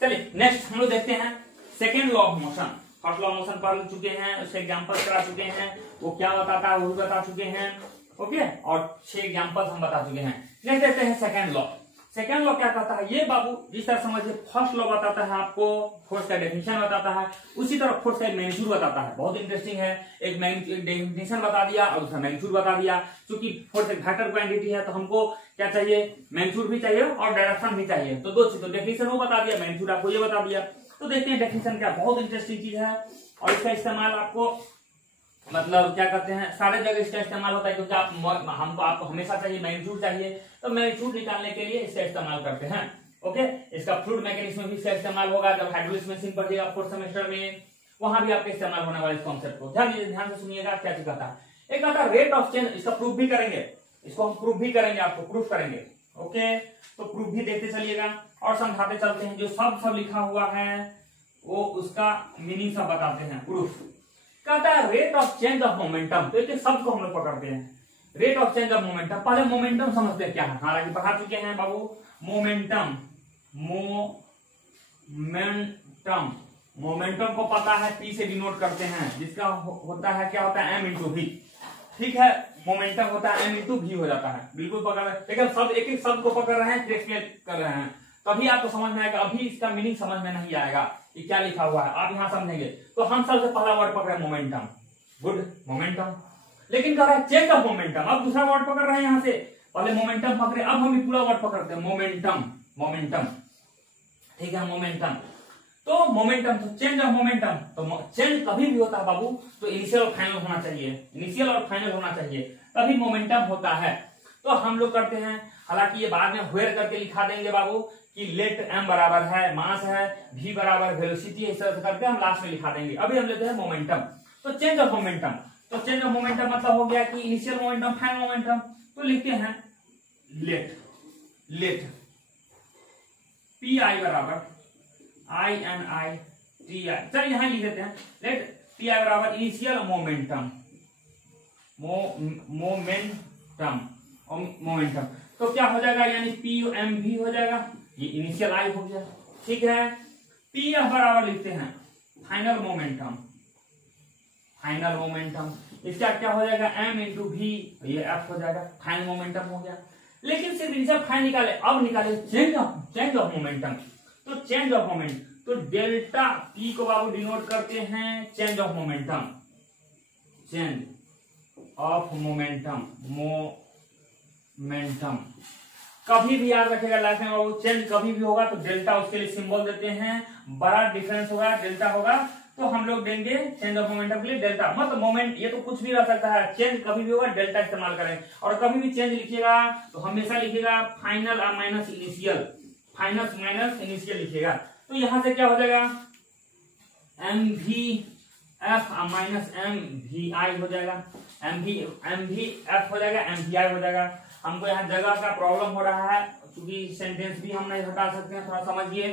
चलिए नेक्स्ट हम लोग देखते हैं second law of motion. First law of motion पढ़ चुके हैं, उसके एग्जांपल करा चुके हैं, वो क्या बताता है वो भी बता चुके हैं, ओके, और 6 एग्जांपल्स हम बता चुके हैं। नेक्स्ट देखते हैं सेकेंड लॉ। सेकेंड लॉ क्या कहता है, ये बाबू जिस तरह समझिए फर्स्ट लॉ बताता है आपको फोर्स का डेफिनेशन बताता है, उसी तरह फोर्स का मैग्नीट्यूड बताता है। बहुत इंटरेस्टिंग है, एक डेफिनेशन बता दिया और दूसरा मैग्नीट्यूड बता दिया। क्योंकि फोर्स एक वेक्टर क्वांटिटी है तो हमको क्या चाहिए, मैग्नीट्यूड भी चाहिए और डायरेक्शन भी चाहिए। तो 2 चीज, तो डेफिनेशन वो बता दिया, मैग्नीट्यूड आपको ये बता दिया। तो देखते हैं डेफिनेशन क्या, बहुत इंटरेस्टिंग चीज है और इसका इस्तेमाल आपको मतलब क्या करते हैं, सारे जगह इसका इस्तेमाल होता है, क्योंकि हमको आपको हमेशा चाहिए मैग्नीट्यूड चाहिए, तो मैग्नीट्यूड निकालने के लिए इसका इस्तेमाल करते हैं, ओके। इसका फ्लूइड मैकेनिक्स में भी इसका इस्तेमाल होगा, जब हाइड्रोलिक्स मशीन पढ़िएगा 4th सेमेस्टर में, वहां भी आपका इस्तेमाल होने वाला इस कॉन्सेप्ट को ध्यान से सुनिएगा। क्या चीज कहता है, एक आता है रेट ऑफ चेंज, इसका प्रूफ भी करेंगे, इसको हम प्रूफ भी करेंगे, आपको प्रूफ करेंगे, ओके। तो प्रूफ भी देखते चलिएगा और समझाते चलते हैं। जो सब लिखा हुआ है वो उसका मीनिंग सब बताते हैं। प्रूफ कहता है rate of change of momentum, तो ये सब को हम लोग पकड़ते हैं, rate of change of momentum. पहले मोमेंटम समझते हैं क्या है, हालांकि पढ़ा चुके हैं बाबू। मोमेंटम, मोमेंटम को पता है, पी से डिनोट करते हैं, जिसका होता है क्या होता है, m इंटू वी, ठीक है। मोमेंटम होता है m इंटू वी हो जाता है, बिल्कुल पकड़ रहे हैं। लेकिन सब एक एक शब्द को पकड़ रहे हैं, एक्सप्लेन कर रहे हैं, तभी आपको समझ में आएगा। अभी इसका मीनिंग समझ में नहीं आएगा कि क्या लिखा हुआ है, आप यहाँ समझेंगे। तो हम सबसे पहला वर्ड पकड़ रहे हैं मोमेंटम, गुड, मोमेंटम। लेकिन कह रहा है चेंज ऑफ मोमेंटम, अब दूसरा वर्ड पकड़ रहे हैं यहाँ से, पहले मोमेंटम पकड़े, अब हम पूरा वर्ड पकड़ते हैं, मोमेंटम, ठीक है, मोमेंटम। तो मोमेंटम, तो चेंज ऑफ मोमेंटम, तो चेंज कभी भी होता है बाबू तो इनिशियल और फाइनल होना चाहिए, इनिशियल और फाइनल होना चाहिए, तभी मोमेंटम होता है। तो हम लोग करते हैं, हालांकि ये बाद में व्हेयर करके लिखा देंगे बाबू कि लेट m बराबर है मास है, v बराबर वेलोसिटी है, इस तरह से करके हम लास्ट में लिखा देंगे। अभी हम लेते हैं मोमेंटम। तो चेंज ऑफ मोमेंटम, तो चेंज ऑफ मोमेंटम मतलब हो गया कि इनिशियल मोमेंटम, फाइनल मोमेंटम। तो लिखते हैं लेट पी आई बराबर INITI, चल यहां लिख देते हैं, लेट पी आई बराबर इनिशियल मोमेंटम, मोमेंटम। तो क्या हो जाएगा, यानी पी एम भी हो जाएगा, ये इनिशियल आई हो गया, ठीक है। पी एफ बराबर लिखते हैं फाइनल मोमेंटम, इसका क्या हो जाएगा, एम इंटू भी, ये एफ हो जाएगा, फाइनल मोमेंटम हो गया। लेकिन सिर्फ इनिशियल फाइनल निकाले, अब निकाले चेंज ऑफ मोमेंटम। तो चेंज ऑफ मोमेंट, तो डेल्टा पी को बाबू डिनोट करते हैं चेंज ऑफ मोमेंटम, कभी भी याद रखेगा लाइफ में बाबू, चेंज कभी भी होगा तो डेल्टा उसके लिए सिंबल देते हैं, बड़ा डिफरेंस होगा डेल्टा होगा तो हम लोग देंगे चेंज ऑफ मोमेंटम के लिए डेल्टा। मतलब मोमेंट ये तो कुछ भी रह सकता है, चेंज कभी भी होगा डेल्टा इस्तेमाल करें। और कभी भी चेंज लिखिएगा तो हमेशा लिखिएगा final minus initial, minus initial लिखिएगा। तो यहां से क्या हो जाएगा, m v f minus m v i हो जाएगा, एम वी एफ हो जाएगा, एम वी आई हो जाएगा। हमको यहाँ जगह का प्रॉब्लम हो रहा है क्योंकि सेंटेंस भी हम नहीं हटा सकते हैं, थोड़ा समझिए।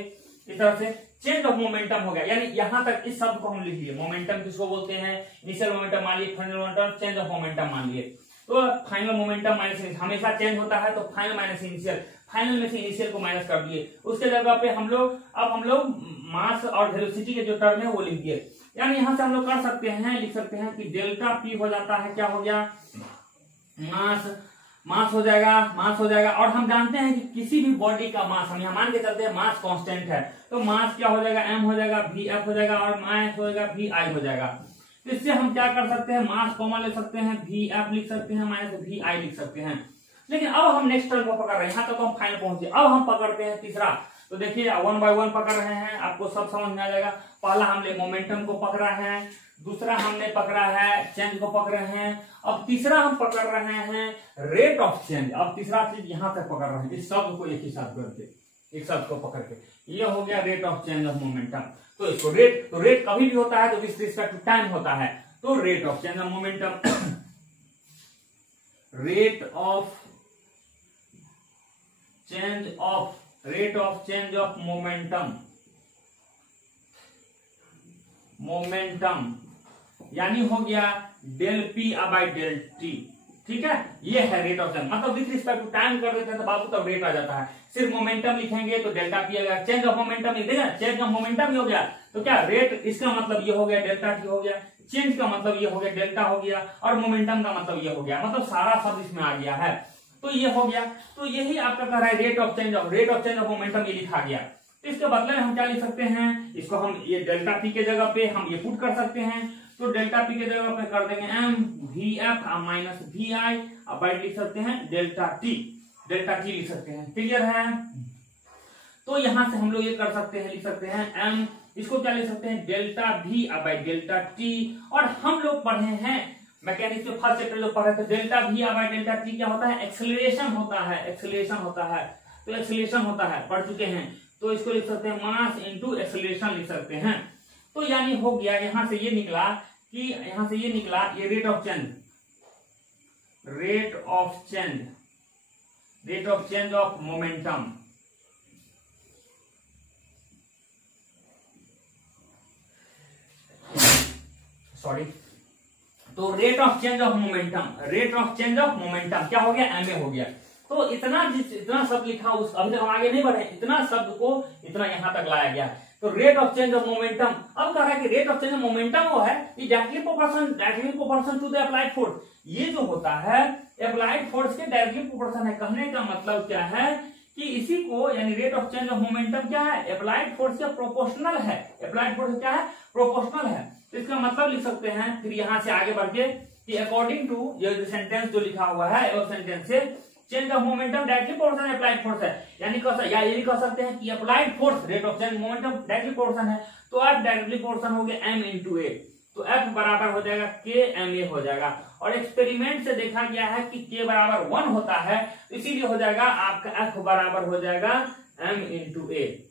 इस तरह से चेंज ऑफ मोमेंटम हो गया, यानी यहां तक इस शब्द को हम लिख लिए। मोमेंटम किसको बोलते हैं, इनिशियल मोमेंटम मान लिए, final momentum, change of momentum मान लिए। तो फाइनल मोमेंटम माइनस, हमेशा चेंज होता है तो फाइनल माइनस इनिशियल, फाइनल में से इनिशियल को माइनस कर दिए। उसके जगह पे हम लोग मास और वेलोसिटी के जो टर्म है वो लिख दिए। यानी यहां से हम लोग कर सकते हैं, लिख सकते हैं कि डेल्टा पी हो जाता है, क्या हो गया, मास हो जाएगा। और हम जानते हैं कि किसी भी बॉडी का मास, हम यहाँ मान के चलते हैं मास कांस्टेंट है, तो मास क्या हो जाएगा, एम हो जाएगा, वी एफ हो जाएगा और मास हो जाएगा वी आई हो जाएगा। तो इससे हम क्या कर सकते हैं, मास कॉमन ले सकते हैं, वी एफ लिख सकते हैं, माइनस वी आई लिख सकते हैं। लेकिन अब हम नेक्स्ट टर्म को पकड़ रहे हैं, यहाँ तक तो हम फाइनल पहुंचे। अब हम पकड़ते हैं तीसरा। तो देखिए 1 बाय 1 पकड़ रहे हैं, आपको सब समझ में आ जाएगा। पहला हमने मोमेंटम को पकड़ा है, दूसरा हमने पकड़ा है चेंज को पकड़ रहे हैं, अब तीसरा हम पकड़ रहे हैं रेट ऑफ चेंज। अब तीसरा चीज यहां तक पकड़ रहे हैं, इस शब्द को एक ही साथ करके, एक शब्द को पकड़ के, ये हो गया rate of change of momentum. तो इसको रेट, तो रेट कभी भी होता है तो विथ रिस्पेक्ट टू टाइम होता है, तो rate of change of momentum, rate of change of momentum यानी हो गया del P by del T, ठीक है। ये है रेट ऑफ चेंज, मतलब विथ रिस्पेक्ट टू टाइम कर देते हैं तो बाबू तब रेट आ जाता है। सिर्फ मोमेंटम लिखेंगे तो डेल्टा पी आ गया, चेंज ऑफ मोमेंटम लिख देगा, चेंज ऑफ मोमेंटम ही हो गया, तो क्या रेट, इसका मतलब ये हो गया डेल्टा टी हो गया, चेंज का मतलब ये हो गया डेल्टा हो गया, और मोमेंटम का मतलब ये हो गया, मतलब सारा शब्द इसमें आ गया है, तो ये हो गया। तो यही आपका कह रहा है rate of change of momentum, ये लिखा गया। तो इसके बदले में हम क्या लिख सकते हैं, इसको हम ये डेल्टा पी के जगह पे हम ये पुट कर सकते हैं, तो डेल्टा पी के जगह पे कर देंगे m v f minus v i, अब लिख सकते हैं डेल्टा टी लिख सकते हैं, क्लियर है। तो यहां से हम लोग ये कर सकते हैं, लिख सकते हैं एम, इसको क्या लिख सकते हैं delta we by delta T, और हम लोग पढ़े हैं मैकेनिक्स में फर्स्ट चैप्टर जो पढ़े थे, delta we by delta T क्या होता है, एक्सेलरेशन होता है, तो एक्सेलरेशन होता है, पढ़ चुके हैं। तो इसको लिख सकते हैं मास इनटू एक्सेलरेशन लिख सकते हैं। तो यानी हो गया, यहां से ये निकला ये rate of change of momentum, sorry, तो rate of change of momentum क्या हो गया, एमए हो गया। तो इतना शब्द लिखा उस, अभी तक हम आगे नहीं बढ़े, इतना शब्द को इतना यहां तक लाया गया। तो rate of change of momentum, अब कह रहा है कि rate of change of momentum वो है directly proportion to the applied force. ये जो होता है अप्लाइड फोर्स के डायरेक्टली प्रोपोर्शन है। कहने का मतलब क्या है कि इसी को यानी rate of change of momentum क्या है, अप्लाइड फोर्स के प्रोपोर्शनल है, अप्लाइड फोर्स क्या है, प्रोपोर्शनल है। तो इसका मतलब लिख सकते हैं फिर यहां से आगे बढ़ के कि अकॉर्डिंग टू ये सेंटेंस जो लिखा हुआ है वो सेंटेंस से change of momentum directly proportional applied force है, यानी ये भी कह सकते हैं कि applied force rate of change momentum directly proportional है। तो एफ डायरेक्टली प्रोपोर्शनल हो गया एम इंटू ए, तो एफ बराबर हो जाएगा के एम ए हो जाएगा। और एक्सपेरिमेंट से देखा गया है कि के बराबर 1 होता है, इसीलिए हो जाएगा आपका एफ बराबर हो जाएगा एम इंटू ए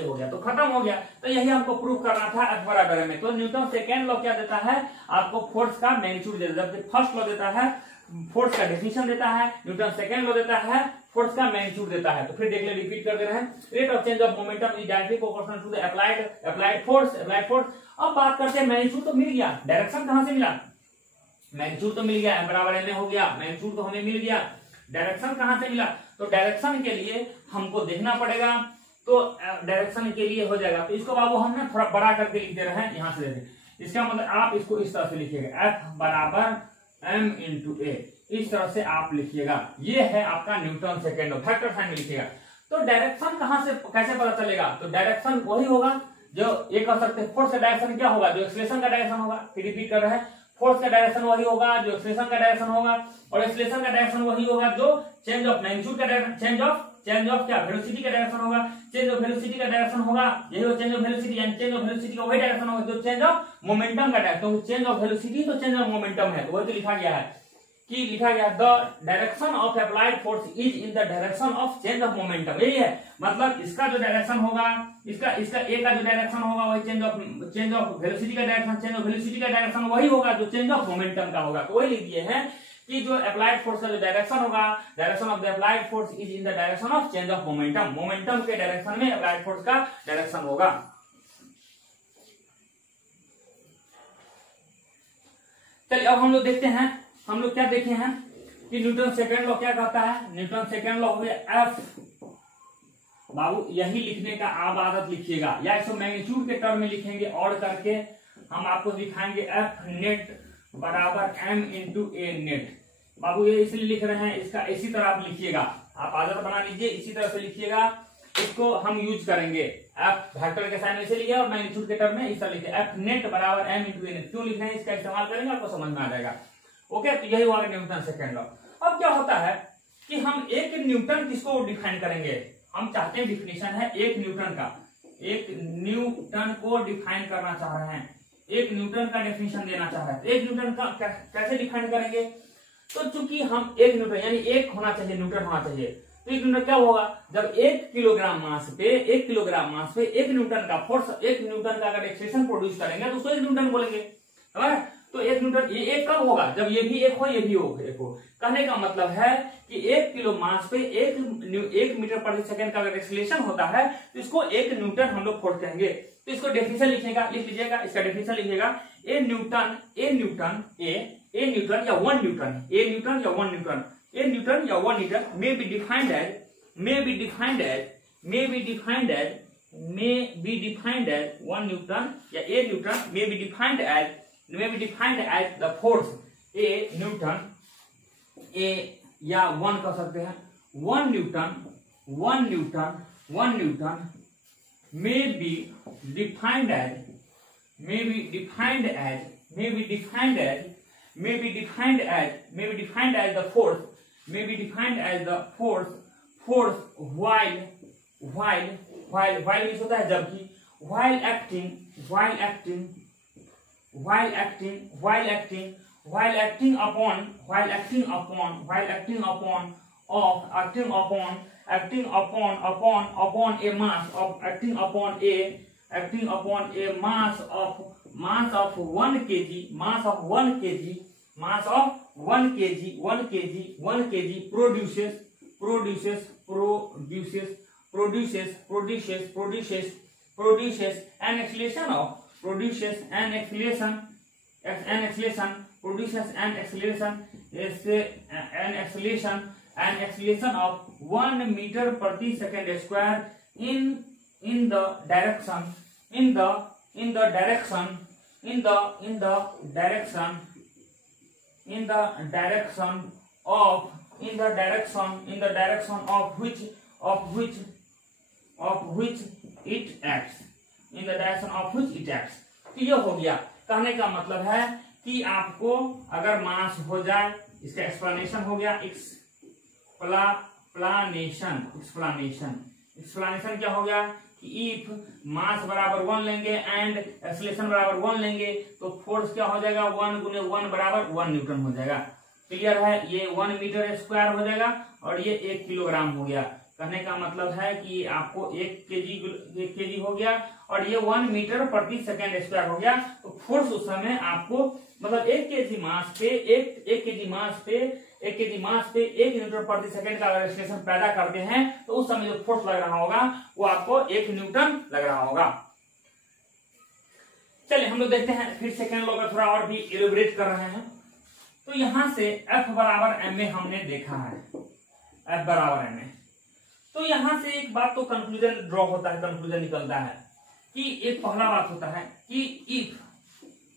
हो गया, तो खत्म हो गया। तो यही हमको प्रूव करना था एफ बराबर में। तो न्यूटन सेकेंड लॉ क्या देता है, आपको फोर्स का मैग्नीट्यूड देता है, जबकि फर्स्ट लॉ देता है फोर्स का डेफिनेशन देता है, न्यूटन सेकेंड लॉ देता है फोर्स का मैग्नीट्यूड देता है। तो फिर देख ले, रिपीट कर दे रहे हैं, rate of change of momentum is directly proportional to the applied force. अब बात करते हैं मैग्नीट्यूड तो मिल गया, डायरेक्शन कहां से मिला, मैग्नीट्यूड तो मिल गया, एम बराबर एम ए हो गया, मैग्नीट्यूड तो हमें मिल गया, डायरेक्शन कहां से मिला, तो डायरेक्शन के लिए हमको देखना पड़ेगा। तो डायरेक्शन के लिए हो जाएगा, तो इसको बाबू हम ना थोड़ा बड़ा करके लिख दे रहे हैं, यहां से देखें, इसका मतलब आप इसको इस तरह से लिखिएगा एफ बराबर एम इंटू ए, इस तरह से आप लिखिएगा। ये है आपका Newton second law, factor sign में लिखिएगा। तो डायरेक्शन कहां से कैसे पता चलेगा, तो डायरेक्शन वही होगा जो ये कह सकते हैं, फोर्स का डायरेक्शन क्या होगा, जो एक्सेलरेशन का डायरेक्शन होगा। फिर रिपीट कर रहे हैं, फोर्स का डायरेक्शन वही होगा जो एक्सेलरेशन का डायरेक्शन होगा, और एक्सेलरेशन का डायरेक्शन वही होगा जो चेंज ऑफ मैग्नीट्यूड का डायरेक्शन, चेंज ऑफ क्या वेलोसिटी का डायरेक्शन होगा, चेंज ऑफ वेलोसिटी का डायरेक्शन होगा, यही हो चेंज ऑफ वेलोसिटी, यानी चेंज ऑफ वेलोसिटी का वही डायरेक्शन होगा जो चेंज ऑफ मोमेंटम का डायरेक्शन। चेंज ऑफ वेलोसिटी तो चेंज ऑफ मोमेंटम है, तो वही तो लिखा गया है कि the direction of applied force is in the direction of change of momentum. यही है मतलब, इसका जो डायरेक्शन होगा, इसका ए का जो डायरेक्शन होगा वही चेंज ऑफ वेलोसिटी का डायरेक्शन, चेंज ऑफ वेलोसिटी का डायरेक्शन वही होगा जो चेंज ऑफ मोमेंटम का होगा। तो वही लिख दिए हैं कि जो अप्लाइड फोर्स का जो डायरेक्शन होगा, direction of the applied force is in the direction of change of momentum, momentum के डायरेक्शन में अप्लाइड फोर्स का डायरेक्शन होगा। चलिए अब हम लोग देखते हैं, हम लोग क्या देखे हैं कि न्यूटन सेकेंड लॉ क्या कहता है, न्यूटन सेकेंड लॉ हो गया एफ, बाबू यही लिखने का आप आदत लिखिएगा, या इसको मैग्नीट्यूड के टर्म में लिखेंगे और करके हम आपको दिखाएंगे एफ नेट बराबर एम इंटू ए नेट। बाबू ये इसलिए लिख रहे हैं, इसका इसी तरह आप लिखिएगा, आप आदत बना लीजिए, इसी तरह से लिखिएगा। इसको हम यूज करेंगे एफ वेक्टर के साइन में से लिखिए और मैग्नीट्यूड के टर्म में इस तरह लिखिए, एफ नेट बराबर एम इंटू ए नेट। क्यों लिख रहे हैं, इसका इस्तेमाल करेंगे, आपको समझ में आ जाएगा। ओके, तो यही हुआ न्यूटन सेकेंड लॉ। अब क्या होता है कि हम एक न्यूटन किसको डिफाइन करेंगे, हम चाहते हैं डिफिनेशन है एक न्यूटन का, एक न्यूटन को डिफाइन करना चाह रहे हैं, एक न्यूटन का डेफिनेशन देना चाह रहे हैं। एक न्यूटन का कैसे डिफाइन करेंगे, तो चूंकि हम एक न्यूटन यानी एक होना चाहिए, न्यूटन होना चाहिए, तो 1 न्यूटन क्या होगा, जब 1 किलोग्राम मास पे 1 न्यूटन का फोर्स, 1 न्यूटन का अगर एक्सेलेरेशन प्रोड्यूस करेंगे तो उसको 1 न्यूटन बोलेंगे, है ना। तो 1 न्यूटन, ये 1 कब होगा, जब ये भी 1 हो, ये भी 1 हो। कहने का मतलब है कि 1 किलो मास पे 1 मीटर प्रति सेकंड का अगर एक्सेलेरेशन होता है तो इसको 1 न्यूटन हम लोग फोर्स कहेंगे। तो इसको डेफिनेशन लिख लीजिएगा, इसका डेफिनेशन लिखिएगा, ए न्यूटन या 1 न्यूटन, ए न्यूटन या 1 Newton may be defined as 1 Newton या a Newton may be defined as the force a Newton, a या 1 कह सकते हैं, 1 Newton may be defined as the force while means होता है जबकि, while acting upon a mass of 1 kg produces an acceleration of 1 meter प्रति second square in the direction of which it acts, तो ये हो गया। कहने का मतलब है कि आपको अगर मास हो जाए, इसका एक्सप्लेनेशन हो गया, एक्सप्लेनेशन क्या हो गया कि इफ मास बराबर 1 लेंगे एंड एक्सेलरेशन बराबर 1 लेंगे तो फोर्स क्या हो जाएगा, 1 गुने 1 बराबर 1 न्यूटन हो जाएगा। क्लियर है, ये 1 मीटर स्क्वायर हो जाएगा और ये 1 किलोग्राम हो गया। कहने का मतलब है कि आपको 1 केजी हो गया और ये 1 मीटर प्रति सेकंड स्क्वायर हो गया। तो फोर्स उस समय आपको मतलब 1 केजी मास पे 1 केजी मास पे 1 न्यूटन प्रति सेकंड का अगर एक्सेलरेशन पैदा करते हैं तो उस समय जो फोर्स लग रहा होगा वो आपको 1 न्यूटन लग रहा होगा। चलिए हम लोग देखते हैं फिर सेकंड लॉ का थोड़ा और भी इलैबोरेट कर रहे हैं। तो यहां से F बराबर ma हमने देखा है, F बराबर ma। तो यहां से एक बात तो कंक्लूजन ड्रॉ होता है, कंक्लूजन निकलता है कि एक पहला बात होता है कि इफ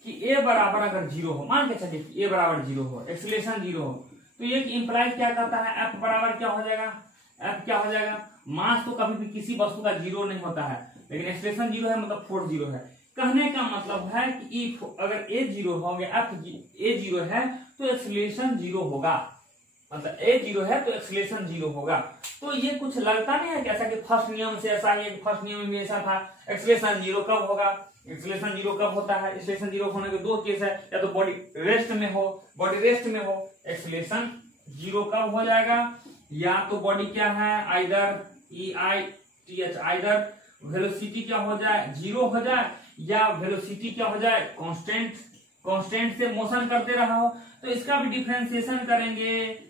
कि a बराबर अगर 0 हो, मान के चलिए a बराबर 0 हो, एक्सेलरेशन 0 हो, तो ये इंप्लाई क्या करता है, F बराबर क्या हो जाएगा, F क्या हो जाएगा, मास तो कभी भी किसी वस्तु का 0 नहीं होता है, लेकिन एक्सेलरेशन 0 है मतलब फोर्स 0 है। कहने का मतलब है कि इफ अगर a 0 हो गया, F a 0 है तो एक्सेलरेशन 0 होगा, मतलब a 0 है तो एक्सेलरेशन 0 होगा। तो ये कुछ लगता नहीं है कि ऐसा कि फर्स्ट नियम से ऐसा है, फर्स्ट नियम में ऐसा था, एक्सेलरेशन 0 कब होगा, एक्सेलरेशन 0 कब होता है, एक्सेलरेशन 0 होने के 2 केस है, या तो बॉडी रेस्ट में हो एक्सेलरेशन 0 कब हो जाएगा, या तो बॉडी क्या है आइदर आइदर वेलोसिटी क्या हो जाए 0 हो जाए, या वेलोसिटी क्या हो जाए कांस्टेंट से मोशन करते रहा हो, तो इसका भी डिफरेंशिएशन करेंगे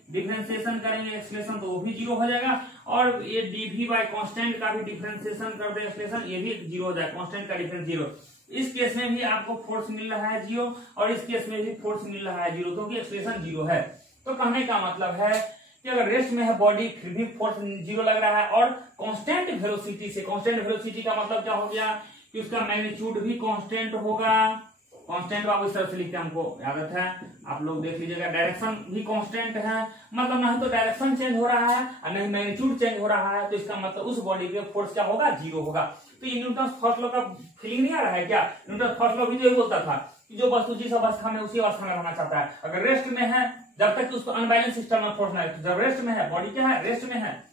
एक्सेलरेशन तो वो भी 0 हो जाएगा, और ये dv बाय कांस्टेंट का भी डिफरेंशिएशन कर दे एक्सेलरेशन, ये भी 0 हो जाए, कांस्टेंट का डिफरेंस 0। इस केस में भी आपको फोर्स मिल रहा है 0 और इस केस में भी फोर्स मिल रहा है 0, क्योंकि एक्सेलरेशन 0 है। तो कहने का मतलब है कि अगर रेस्ट में है बॉडी फिर भी फोर्स 0 लग रहा है, और कांस्टेंट वेलोसिटी का मतलब क्या हो गया कि उसका मैग्नीट्यूड भी कांस्टेंट होगा। कांस्टेंट आप इस तरह से लिखते हैं, हमको आदत है, आप लोग देख लीजिएगा, डायरेक्शन भी कांस्टेंट है, मतलब नहीं तो डायरेक्शन चेंज हो रहा है और नहीं मैग्नीट्यूड चेंज हो रहा है, तो इसका मतलब उस बॉडी पे फोर्स क्या होगा 0 होगा। तो ये न्यूटन फर्स्ट लॉ का फीलिंग नहीं आ रहा है क्या, न्यूटन फर्स्ट लॉ भी तो यही बोलता था कि जो वस्तु जिस अवस्था में उसी अवस्था में रहना चाहता है, अगर रेस्ट में है जब तक उसको अनबैलेंस सिस्टम में फोर्स नहीं, जब रेस्ट में है बॉडी क्या है रेस्ट में है,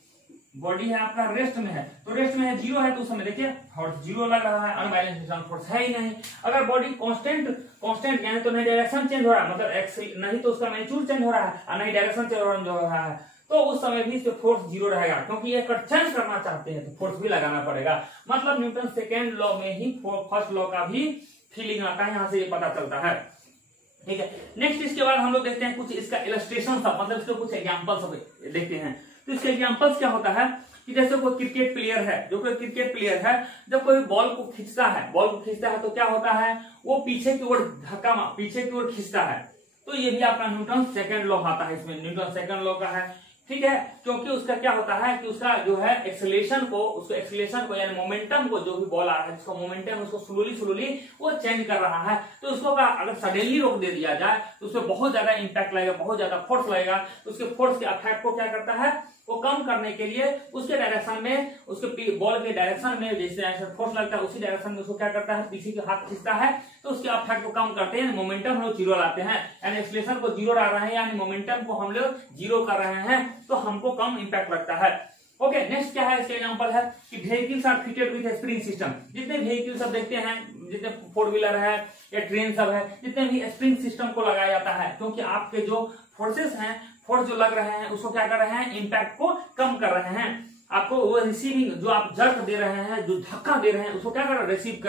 बॉडी है आपका रेस्ट में है, तो रेस्ट में है 0 है तो उस समय देखिए फोर्स 0 लग रहा है, अनबैलेंस सिस्टम फोर्स है ही नहीं। अगर बॉडी कांस्टेंट यानी तो नहीं डायरेक्शन चेंज हो रहा है, मतलब नहीं तो उसका मैग्नीट्यूड चेंज हो रहा है और नहीं डायरेक्शन चेंज हो रहा है, तो उस समय भी इस पे फोर्स जीरो रहेगा, क्योंकि ये चेंज करना चाहते हैं तो फोर्स भी लगाना पड़ेगा। मतलब न्यूटन सेकेंड लॉ में ही फर्स्ट लॉ का भी फीलिंग आता है, यहां से ये पता चलता है। ठीक है, नेक्स्ट इसके बाद हम लोग देखते हैं कुछ इसका इलस्ट्रेशन सब, मतलब इसके कुछ एग्जांपल सब देखते हैं। तो इसके एग्जांपल्स क्या होता है कि जैसे कोई क्रिकेट प्लेयर है, जो कोई क्रिकेट प्लेयर है जब कोई बॉल को खींचता है तो क्या होता है, वो पीछे की ओर धक्का पीछे की ओर खींचता है। तो ये भी आपका न्यूटन सेकंड लॉ आता है, इसमें न्यूटन सेकंड लॉ का है। ठीक है, क्योंकि उसका क्या होता है कि उसका जो है एक्सेलरेशन को यानी मोमेंटम को, जो भी बॉल आ रहा है जिसका मोमेंटम उसको स्लोली वो चेंज कर रहा है, तो उसको अगर सडनली रोक दे दिया जाए तो उसमें बहुत ज्यादा इंपैक्ट लगेगा, बहुत ज्यादा फोर्स लगेगा। तो उसके फोर्स के इफेक्ट को क्या करता है, वो कम करने के लिए उसके डायरेक्शन में, उसके बॉल के डायरेक्शन में जैसे फोर्स लगता है उसी डायरेक्शन में उसको क्या करता है, पीछे के हाथ खींचता है, तो उसके इफेक्ट को कम करते हैं, मोमेंटम हम लोग जीरो लाते हैं, यानी एक्सेलरेशन को जीरो ला रहे हैं, यानी मोमेंटम को हम लोग जीरो कर रहे हैं, तो हमको कम इंपैक्ट लगता है। ओके, नेक्स्ट क्या है, इसका एग्जांपल है कि vehicles are fitted with spring system. जितने व्हीकल सब देखते हैं, जितने फोर व्हीलर है या ट्रेन सब है, जितने भी स्प्रिंग सिस्टम को लगाया जाता है, क्योंकि आपके जो फोर्सेस हैं, फोर्स जो लग रहे हैं उसको क्या कर रहे हैं, इंपैक्ट को कम कर रहे हैं। आपको वो रिसीविंग, जो आप जर्क दे रहे हैं, जो धक्का दे रहे हैं, उसको क्या कर रहा है,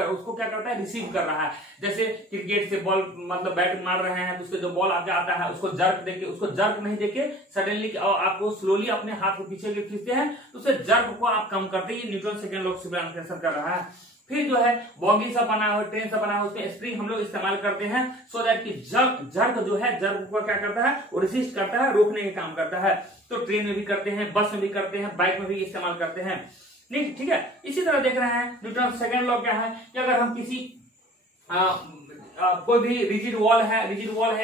उसको क्या करता है, रिसीव कर रहा है। जैसे क्रिकेट से बॉल मतलब बैट मार रहे हैं तो उसके जो बॉल आगे आता है उसको जर्क नहीं देके सडनली आपको स्लोली अपने हाथ को पीछे खींचते हैं, तो उससे जर्क को आप कम करते हैं। न्यूटन सेकंड लॉ से आंसर कर रहा है। फिर जो है बॉगी सब बना हो, ट्रेन सब बना हो, उसमें स्प्रिंग हम लोग इस्तेमाल करते हैं सो दैट कि जर्क जो है, जर्क को क्या करता है, वो रेसिस्ट करता है, रोकने का काम करता है। तो ट्रेन में भी करते हैं, बस में भी करते हैं, बाइक में भी इस्तेमाल करते हैं। नहीं, ठीक है। इसी तरह देख रहे हैं न्यूटन सेकंड लॉ क्या है कि अगर हम किसी कोई भी रिजिड वॉल है,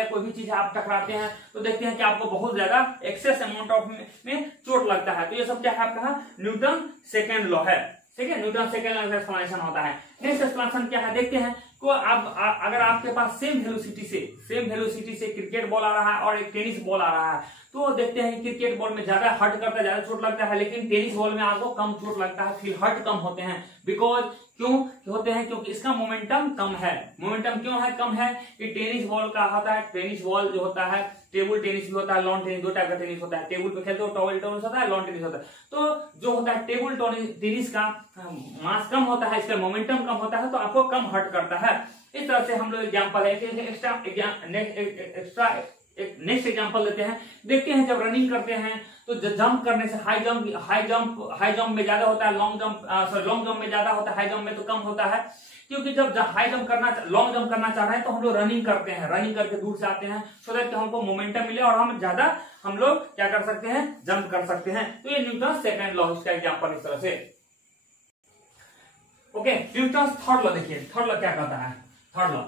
कोई भी चीज आप टकराते हैं तो देखते हैं कि आपको बहुत ज्यादा एक्सेस अमाउंट ऑफ में चोट लगता है। तो ये सब क्या है आपका न्यूटन सेकंड लॉ है। ठीक है, न्यूटन सेकंड लॉ का एक्सप्लेनेशन होता है। नेक्स्ट एक्सप्लेनेशन क्या है देखते हैं। को अगर आपके पास सेम वेलोसिटी से क्रिकेट बॉल आ रहा है और एक टेनिस बॉल आ रहा है, तो देखते हैं क्रिकेट बॉल में ज्यादा हर्ट करता है, ज्यादा चोट लगता है, लेकिन टेनिस बॉल में आपको कम चोट लगता है, फिर हर्ट कम होते हैं। बिकॉज क्यों होते हैं, क्योंकि इसका मोमेंटम कम है। मोमेंटम क्यों है कम है कि टेनिस बॉल का होता है, टेनिस बॉल जो होता है, टेबल टेनिस भी होता है, लॉन टेनिस, दो टाइप का टेनिस होता है। टेबल पे खेलते हो टेबल टेनिस होता है, लॉन टेनिस होता है। तो जो होता है टेबल टेनिस का मास कम होता है, इसका मोमेंटम कम होता है, तो आपको कम हर्ट करता है। इस तरह से हम लोग एग्जाम्पल नेक्स्ट एग्जांपल लेते हैं। देखते हैं जब रनिंग करते हैं तो जंप करने से हाई जंप में ज्यादा होता है, लॉन्ग जंप में ज्यादा होता है, हाई जंप में तो कम होता है। क्योंकि जब लॉन्ग जंप करना चाह रहे हैं तो हम लोग रनिंग करते हैं, रनिंग करके दूर से आते हैं सो दैट हमको मोमेंटम मिले और हम लोग क्या कर सकते हैं, जंप कर सकते हैं। तो ये न्यूटन सेकंड लॉ का एग्जांपल इस तरह से। ओके, न्यूटन थर्ड लॉ देखिए, थर्ड लॉ क्या कहता है। Third law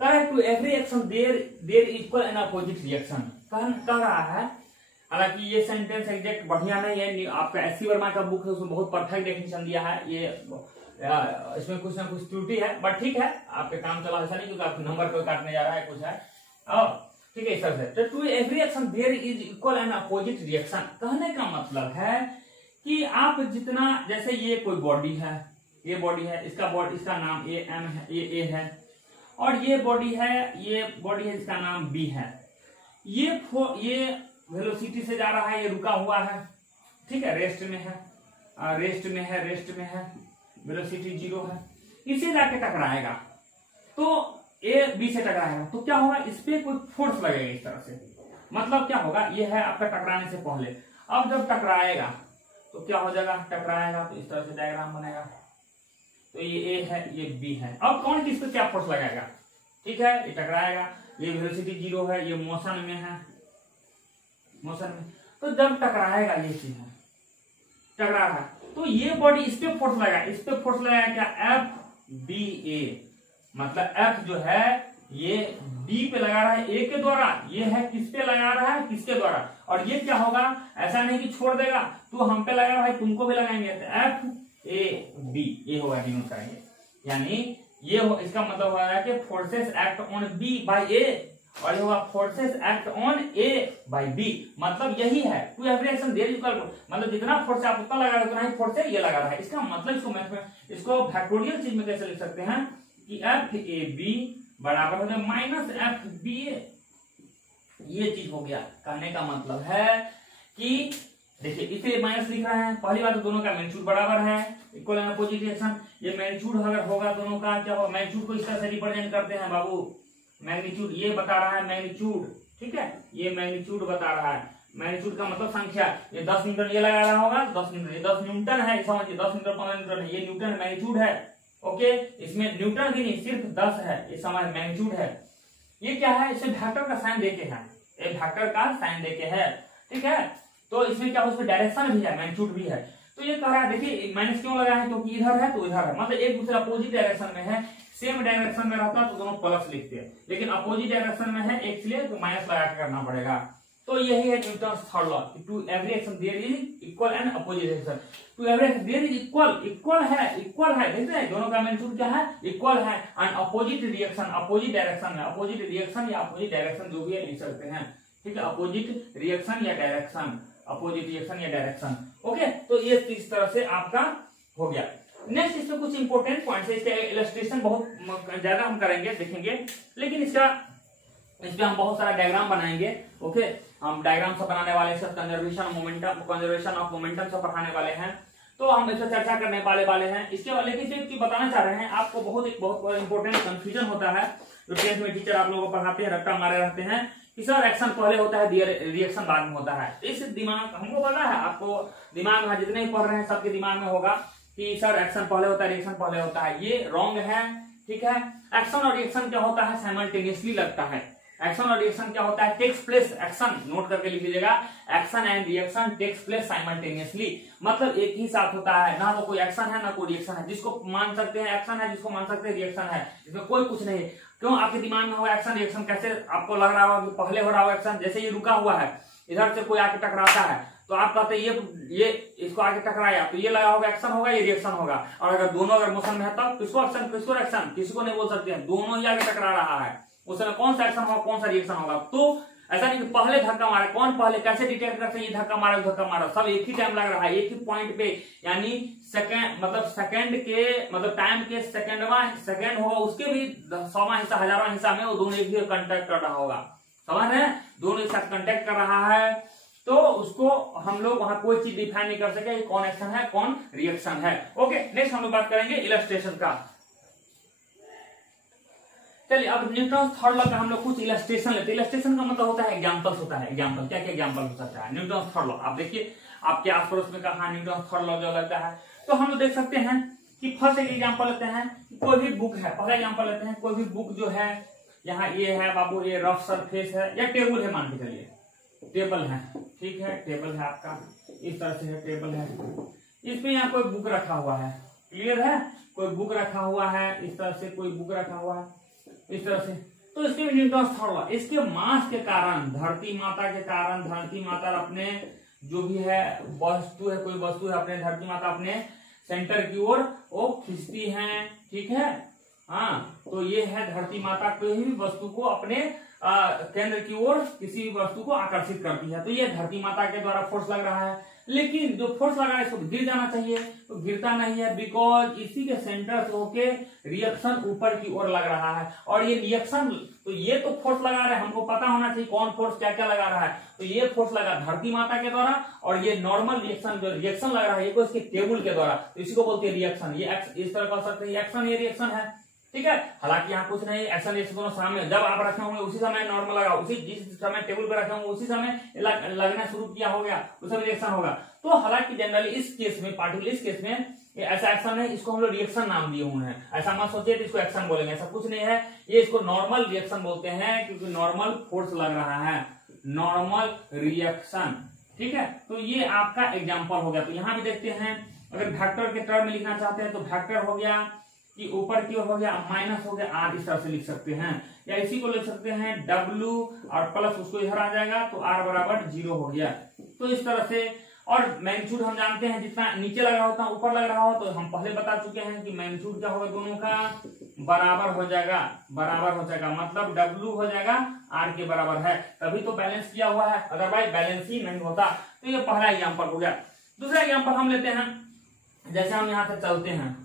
correct to every action there equal and opposite reaction कह रहा है। हालांकि ये सेंटेंस एग्जैक्ट बढ़िया नहीं है, आपका एससी वर्मा का बुक है उसमें बहुत परफेक्ट डेफिनेशन दिया है, ये इसमें कुछ ना कुछ त्रुटि है, बट ठीक है, आपके काम चला ऐसा नहीं क्योंकि आप नंबर को काटने जा रहा है, कुछ है ठीक है। इस तरह से to every action there is equal and opposite reaction कहने का मतलब है कि आप जितना, जैसे ये कोई बॉडी है, ये बॉडी है, इसका नाम ए एम है, ये ए है, और ये बॉडी है इसका नाम बी है। ये वेलोसिटी से जा रहा है, ये रुका हुआ है, ठीक है, रेस्ट में है, वेलोसिटी जीरो है, इसे जाके टकराएगा तो ए बी से टकराएगा तो क्या होगा, इस पे कोई फोर्स लगेगा इस तरह से। मतलब क्या होगा, ये है आपका टकराने से पहले। अब जब टकराएगा तो क्या हो जाएगा, टकराएगा तो इस तरह से डायग्राम बनेगा। तो ये ए है, ये बी है। अब कौन किस पे क्या फोर्स लगाएगा, ठीक है, ये टकराएगा, ये वेलोसिटी जीरो है, ये मोशन में। तो जब टकराएगा, ये चीज है टकरा रहा है, तो ये बॉडी इस पे फोर्स लगाएगा, इस पे फोर्स लगाएगा क्या, एफ बी ए। मतलब एफ जो है ये बी पे लगा रहा है ए के द्वारा, ये है किस पे लगा रहा है, किसके द्वारा। और ये क्या होगा, ऐसा नहीं कि छोड़ देगा तो हम पे लगा भाई तुमको भी लगाएंगे, तो एफ ए बी ये होगा, डिनोट करेंगे। यानी ये इसका मतलब हो रहा है कि forces act on B by A, और ये होगा forces act on A by B. मतलब यही है to every action there equal, मतलब जितना फोर्स आप उतना लगा रहे हो उतना ही फोर्स ये लगा रहा है। इसका मतलब इसको मैथ में, इसको फैक्टोरियल चीज में कैसे लिख सकते हैं कि एफ ए बी बराबर हो जाए माइनस एफ बी ए। ये चीज हो गया। कहने का मतलब है कि देखिए इसे माइनस लिख रहे हैं, पहली बात तो दोनों का मैग्नीट्यूड बराबर है, इक्वल एंड अपोजिट रिएक्शन। ये मैग्नीट्यूड अगर होगा दोनों का क्या होगा, मैग्नीट्यूड को इस तरह से रिप्रेजेंट करते हैं बाबू, मैग्नीट्यूड ये बता रहा है मैग्नीट्यूड, ठीक है, ये मैग्नीट्यूड बता रहा है, मैग्नीट्यूड का मतलब संख्या, ये 10 न्यूटन ये लगा रहा होगा, 10 न्यूटन, ये 10 न्यूटन है, समझिए 10 न्यूटन 15 न्यूटन है, ये न्यूटन मैग्नीट्यूड है, ओके, इसमें न्यूटन भी नहीं सिर्फ 10 है, ये समझ मैग्नीट्यूड है। ये क्या है, इसे वेक्टर का साइन देके है, ये वेक्टर का साइन देके है, ठीक है, तो इसमें क्या उसमें डायरेक्शन भी है, मैग्नीट्यूड भी है। तो ये कह रहा है, देखिए माइनस क्यों लगा है, क्योंकि इधर है तो इधर है, मतलब एक दूसरे अपोजिट डायरेक्शन में है, सेम डायरेक्शन में रहता तो दोनों प्लस लिखते हैं, लेकिन अपोजिट डायरेक्शन में है एक इसलिए तो माइनस लगा के करना पड़ेगा। तो यही है Newton's third law, to every action there is equal and opposite reaction, to every action there is equal, equal है, देखते हैं दोनों का मैग्नीट्यूड क्या है, इक्वल है, and opposite reaction, opposite direction में, अपोजिट रिएक्शन या अपोजिट डायरेक्शन जो भी है लिख सकते हैं, ठीक है, अपोजिट रिएक्शन या डायरेक्शन, अपोजिट रिएक्शन या डायरेक्शन, ओके। तो ये इस तरह से आपका हो गया। नेक्स्ट इसमें कुछ इंपॉर्टेंट पॉइंट्स है, इसके इलस्ट्रेशन बहुत ज्यादा हम करेंगे, देखेंगे, लेकिन इसमें हम बहुत सारा डायग्राम बनाएंगे, ओके, हम डायग्राम से बनाने वाले हैं, कंजर्वेशन ऑफ मोमेंटम से पढ़ाने वाले हैं, तो हम इस पर चर्चा करने वाले हैं। इसके वाले की बताना चाह रहे हैं आपको, बहुत इंपॉर्टेंट कंफ्यूजन होता है जो 10th में टीचर आप लोगों को पढ़ाते हैं, रट्टा मारे रहते हैं कि सर एक्शन पहले होता है रिएक्शन बाद में होता है। इस दिमाग हमको पता है, आपको दिमाग में जितने ही पढ़ रहे हैं सबके दिमाग में होगा कि सर एक्शन पहले होता है रिएक्शन पहले होता है, ये रॉन्ग है, ठीक है। एक्शन और रिएक्शन क्या होता है, साइमल्टेनियसली लगता है, एक्शन और रिएक्शन क्या होता है, टेक्स प्लेस, एक्शन नोट करके लिख लीजिएगा, action and reaction takes place simultaneously, मतलब एक ही साथ होता है, ना तो कोई एक्शन है ना कोई रिएक्शन है, जिसको मान सकते हैं एक्शन है, जिसको मान सकते हैं रिएक्शन है, इसमें कोई कुछ नहीं। क्यों आपके दिमाग में होगा एक्शन रिएक्शन, कैसे आपको लग रहा होगा कि पहले हो रहा होगा एक्शन, जैसे ये रुका हुआ है, इधर से कोई आके टकराता है तो आप कहते हैं ये इसको आगे टकराया तो ये लगा होगा एक्शन होगा, ये रिएक्शन होगा, और अगर दोनों अगर मोशन में है तब किसको एक्शन किसको रिएक्शन, किसी को नहीं बोल सकते हैं, दोनों ही आगे टकरा रहा है, उस समय कौन सा एक्शन होगा कौन सा रिएक्शन होगा। तो ऐसा नहीं कि पहले धक्का मारे, कौन पहले कैसे डिटेक्ट करते हैं, ये धक्का मारा, सब एक ही टाइम लग रहा है, एक ही पॉइंट पे, यानी सेकंड मतलब सेकंड के मतलब टाइम के सेकंड होगा उसके भी 100वां हिस्सा 1000वां हिस्सा में वो दोनों एक ही कंटेक्ट कर रहा होगा, समझ रहे हैं, दोनों एक साथ कंटेक्ट कर रहा है, तो उसको हम लोग वहां कोई चीज डिफाइन नहीं कर सके कौन एक्शन है कौन रिएक्शन है। ओके, नेक्स्ट हम लोग बात करेंगे इलस्ट्रेशन का। चलिए अब न्यूटन थर्ड लॉ का हम लोग कुछ इलस्ट्रेशन लेते हैं। इलस्ट्रेशन का मतलब होता है एग्जांपल्स होता है, एग्जांपल क्या क्या एग्जांपल हो सकता है न्यूटन थर्ड लॉ। आप देखिए आपके आस पड़ोस में कहा न्यूटन थर्ड लॉ जो लगता है, तो हम लोग देख सकते हैं कि फर्स्ट एक एग्जांपल लेते हैं, कोई भी बुक है, पहला एग्जांपल लेते हैं, कोई भी बुक जो है, यहाँ ये है बाबू, ये रफ सरफेस है या टेबल है, मान के चलिए टेबल है, ठीक है, टेबल है आपका, इस तरह से है टेबल है, इसमें यहाँ कोई बुक रखा हुआ है, क्लियर है, कोई बुक रखा हुआ है, इस तरह से कोई बुक रखा हुआ है, इस तरह से, तो इसके न्यूटन थर्ड लॉ, इसके मास के कारण, धरती माता के कारण, धरती माता अपने जो भी है वस्तु है, कोई वस्तु है अपने धरती माता अपने सेंटर की ओर वो खींचती है, ठीक है, हाँ, तो ये है धरती माता कोई भी वस्तु को अपने केंद्र की ओर किसी भी वस्तु को आकर्षित करती है, तो ये धरती माता के द्वारा फोर्स लग रहा है, लेकिन जो फोर्स लगा है इसको गिर जाना चाहिए, तो गिरता नहीं है, बिकॉज इसी के सेंटर से होके रिएक्शन ऊपर की ओर लग रहा है, और ये रिएक्शन, तो ये तो फोर्स लगा रहा है, हमको पता होना चाहिए कौन फोर्स क्या क्या लगा रहा है, तो ये फोर्स लगा धरती माता के द्वारा, और ये नॉर्मल रिएक्शन जो रिएक्शन लग रहा है ये को इसके टेबल के द्वारा, तो इसी को बोलते हैं रिएक्शन। ये इस तरह कर सकते हैं एक्शन, ये रिएक्शन है, ठीक है, हालांकि यहाँ कुछ नहीं, एक्शन रिएक्शन दोनों सामने, जब आप रखे होंगे उसी समय नॉर्मल लगा, उसी जिस समय टेबल पे रखे होंगे उसी समय लगना शुरू किया हो गया, उस समय रिएक्शन होगा। तो हालांकि जनरली इस केस में, पार्टिकुलर इस केस में ऐसा एक्शन है, इसको हम लोग रिएक्शन नाम दिए हुए हैं, ऐसा मत सोचिए तो इसको एक्शन बोलेंगे, ऐसा कुछ नहीं है, ये इसको नॉर्मल रिएक्शन बोलते हैं, क्योंकि नॉर्मल फोर्स लग रहा है, नॉर्मल रिएक्शन, ठीक है। तो ये आपका एग्जाम्पल हो गया। तो यहाँ भी देखते हैं, अगर वेक्टर के टर्म में लिखना चाहते हैं तो वेक्टर हो गया कि ऊपर की ओर हो गया, माइनस हो गया आर, इस तरह से लिख सकते हैं, या इसी को लिख सकते हैं W और प्लस उसको इधर आ जाएगा तो R बराबर 0 हो गया। तो इस तरह से, और मैग्नीट्यूड हम जानते हैं जितना नीचे लग रहा होता है ऊपर लग रहा हो, तो हम पहले बता चुके हैं कि मैग्नीट्यूड क्या होगा, दोनों का बराबर हो जाएगा, बराबर हो जाएगा, मतलब W हो जाएगा R के बराबर है, तभी तो बैलेंस किया हुआ है, अदरवाइज बैलेंस ही नहीं होता। तो ये पहला एग्जाम्पल हो गया। दूसरा एग्जाम्पल हम लेते हैं, जैसे हम यहाँ से चलते हैं,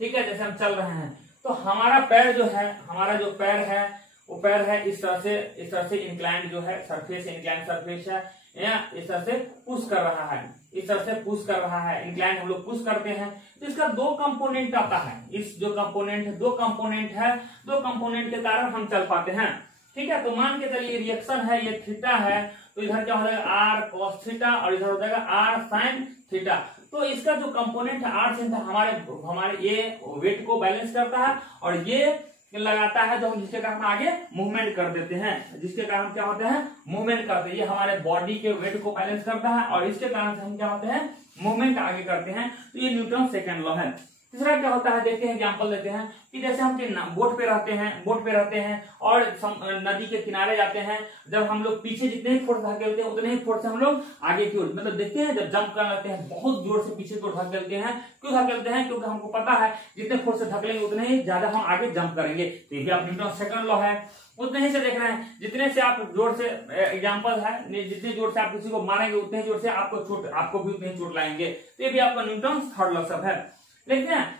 ठीक है, जैसे हम चल रहे हैं, तो हमारा पैर जो है, हमारा जो पैर है वो पैर है इस तरह से इंक्लाइंड जो है सरफेस, इंक्लाइंड सरफेस है, या इस तरह से पुश कर रहा है, इस तरह से पुश कर रहा है, इंक्लाइंड हम लोग पुश करते हैं। तो इसका दो कंपोनेंट आता है, इस जो कंपोनेंट है, दो कंपोनेंट है, दो कंपोनेंट के कारण हम चल पाते हैं। ठीक है, तो मान के चलिए रिएक्शन है, ये थीटा है, तो इधर क्या हो जाएगा आर कॉस थीटा और इधर हो जाएगा आर साइन थीटा। तो इसका जो कंपोनेंट है आर साइन हमारे ये वेट को बैलेंस करता है और ये लगाता है, जो हम जिसके कारण हम आगे मूवमेंट कर देते हैं, जिसके कारण क्या होते हैं मूवमेंट करते हैं। ये हमारे बॉडी के वेट को बैलेंस करता है और इसके कारण से हम क्या होते हैं मूवमेंट आगे करते हैं। तो ये न्यूटन सेकंड लॉ है। तीसरा क्या होता है, देखते हैं एग्जांपल देते हैं कि जैसे हम बोट पे रहते हैं और नदी के किनारे जाते हैं, जब हम लोग पीछे जितने ही फोर्स धकेलते हैं उतने ही फोर्स से हम लोग आगे की ओर, मतलब देखते हैं जब जंप कर लेते हैं बहुत जोर से पीछे की ओर धकेलते हैं। क्यों धकेलते हैं? क्योंकि हमको पता है जितने फोर्स से धकेलेंगे उतने ही ज्यादा हम आगे जंप करेंगे। तो ये भी आप न्यूटन सेकंड लॉ है। उतने ही से देख रहे हैं, जितने से आप जोर से, एग्जांपल है, जितने जोर से आप किसी को मारेंगे उतने ही जोर से आपको भी उतने ही चोट लाएंगे। तो ये भी आपका न्यूटन थर्ड लॉ सब है। देखते हैं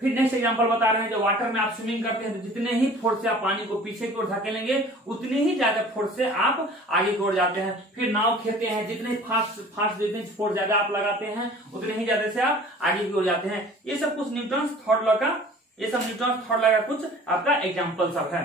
फिर नेक्स्ट एग्जांपल बता रहे हैं, जो वाटर में आप स्विमिंग करते हैं तो जितने ही फोर्स से आप पानी को पीछे की ओर धकेलेंगे उतने ही ज्यादा फोर्स से आप आगे की ओर जाते हैं। फिर नाव खेते हैं, जितने फास्ट जितने फोर्स ज्यादा आप लगाते हैं उतने ही ज्यादा से आप आगे की ओर जाते हैं। ये सब कुछ न्यूटन थर्ड लॉ का, ये सब न्यूटन थर्ड लॉ का कुछ आपका एग्जांपल सब है।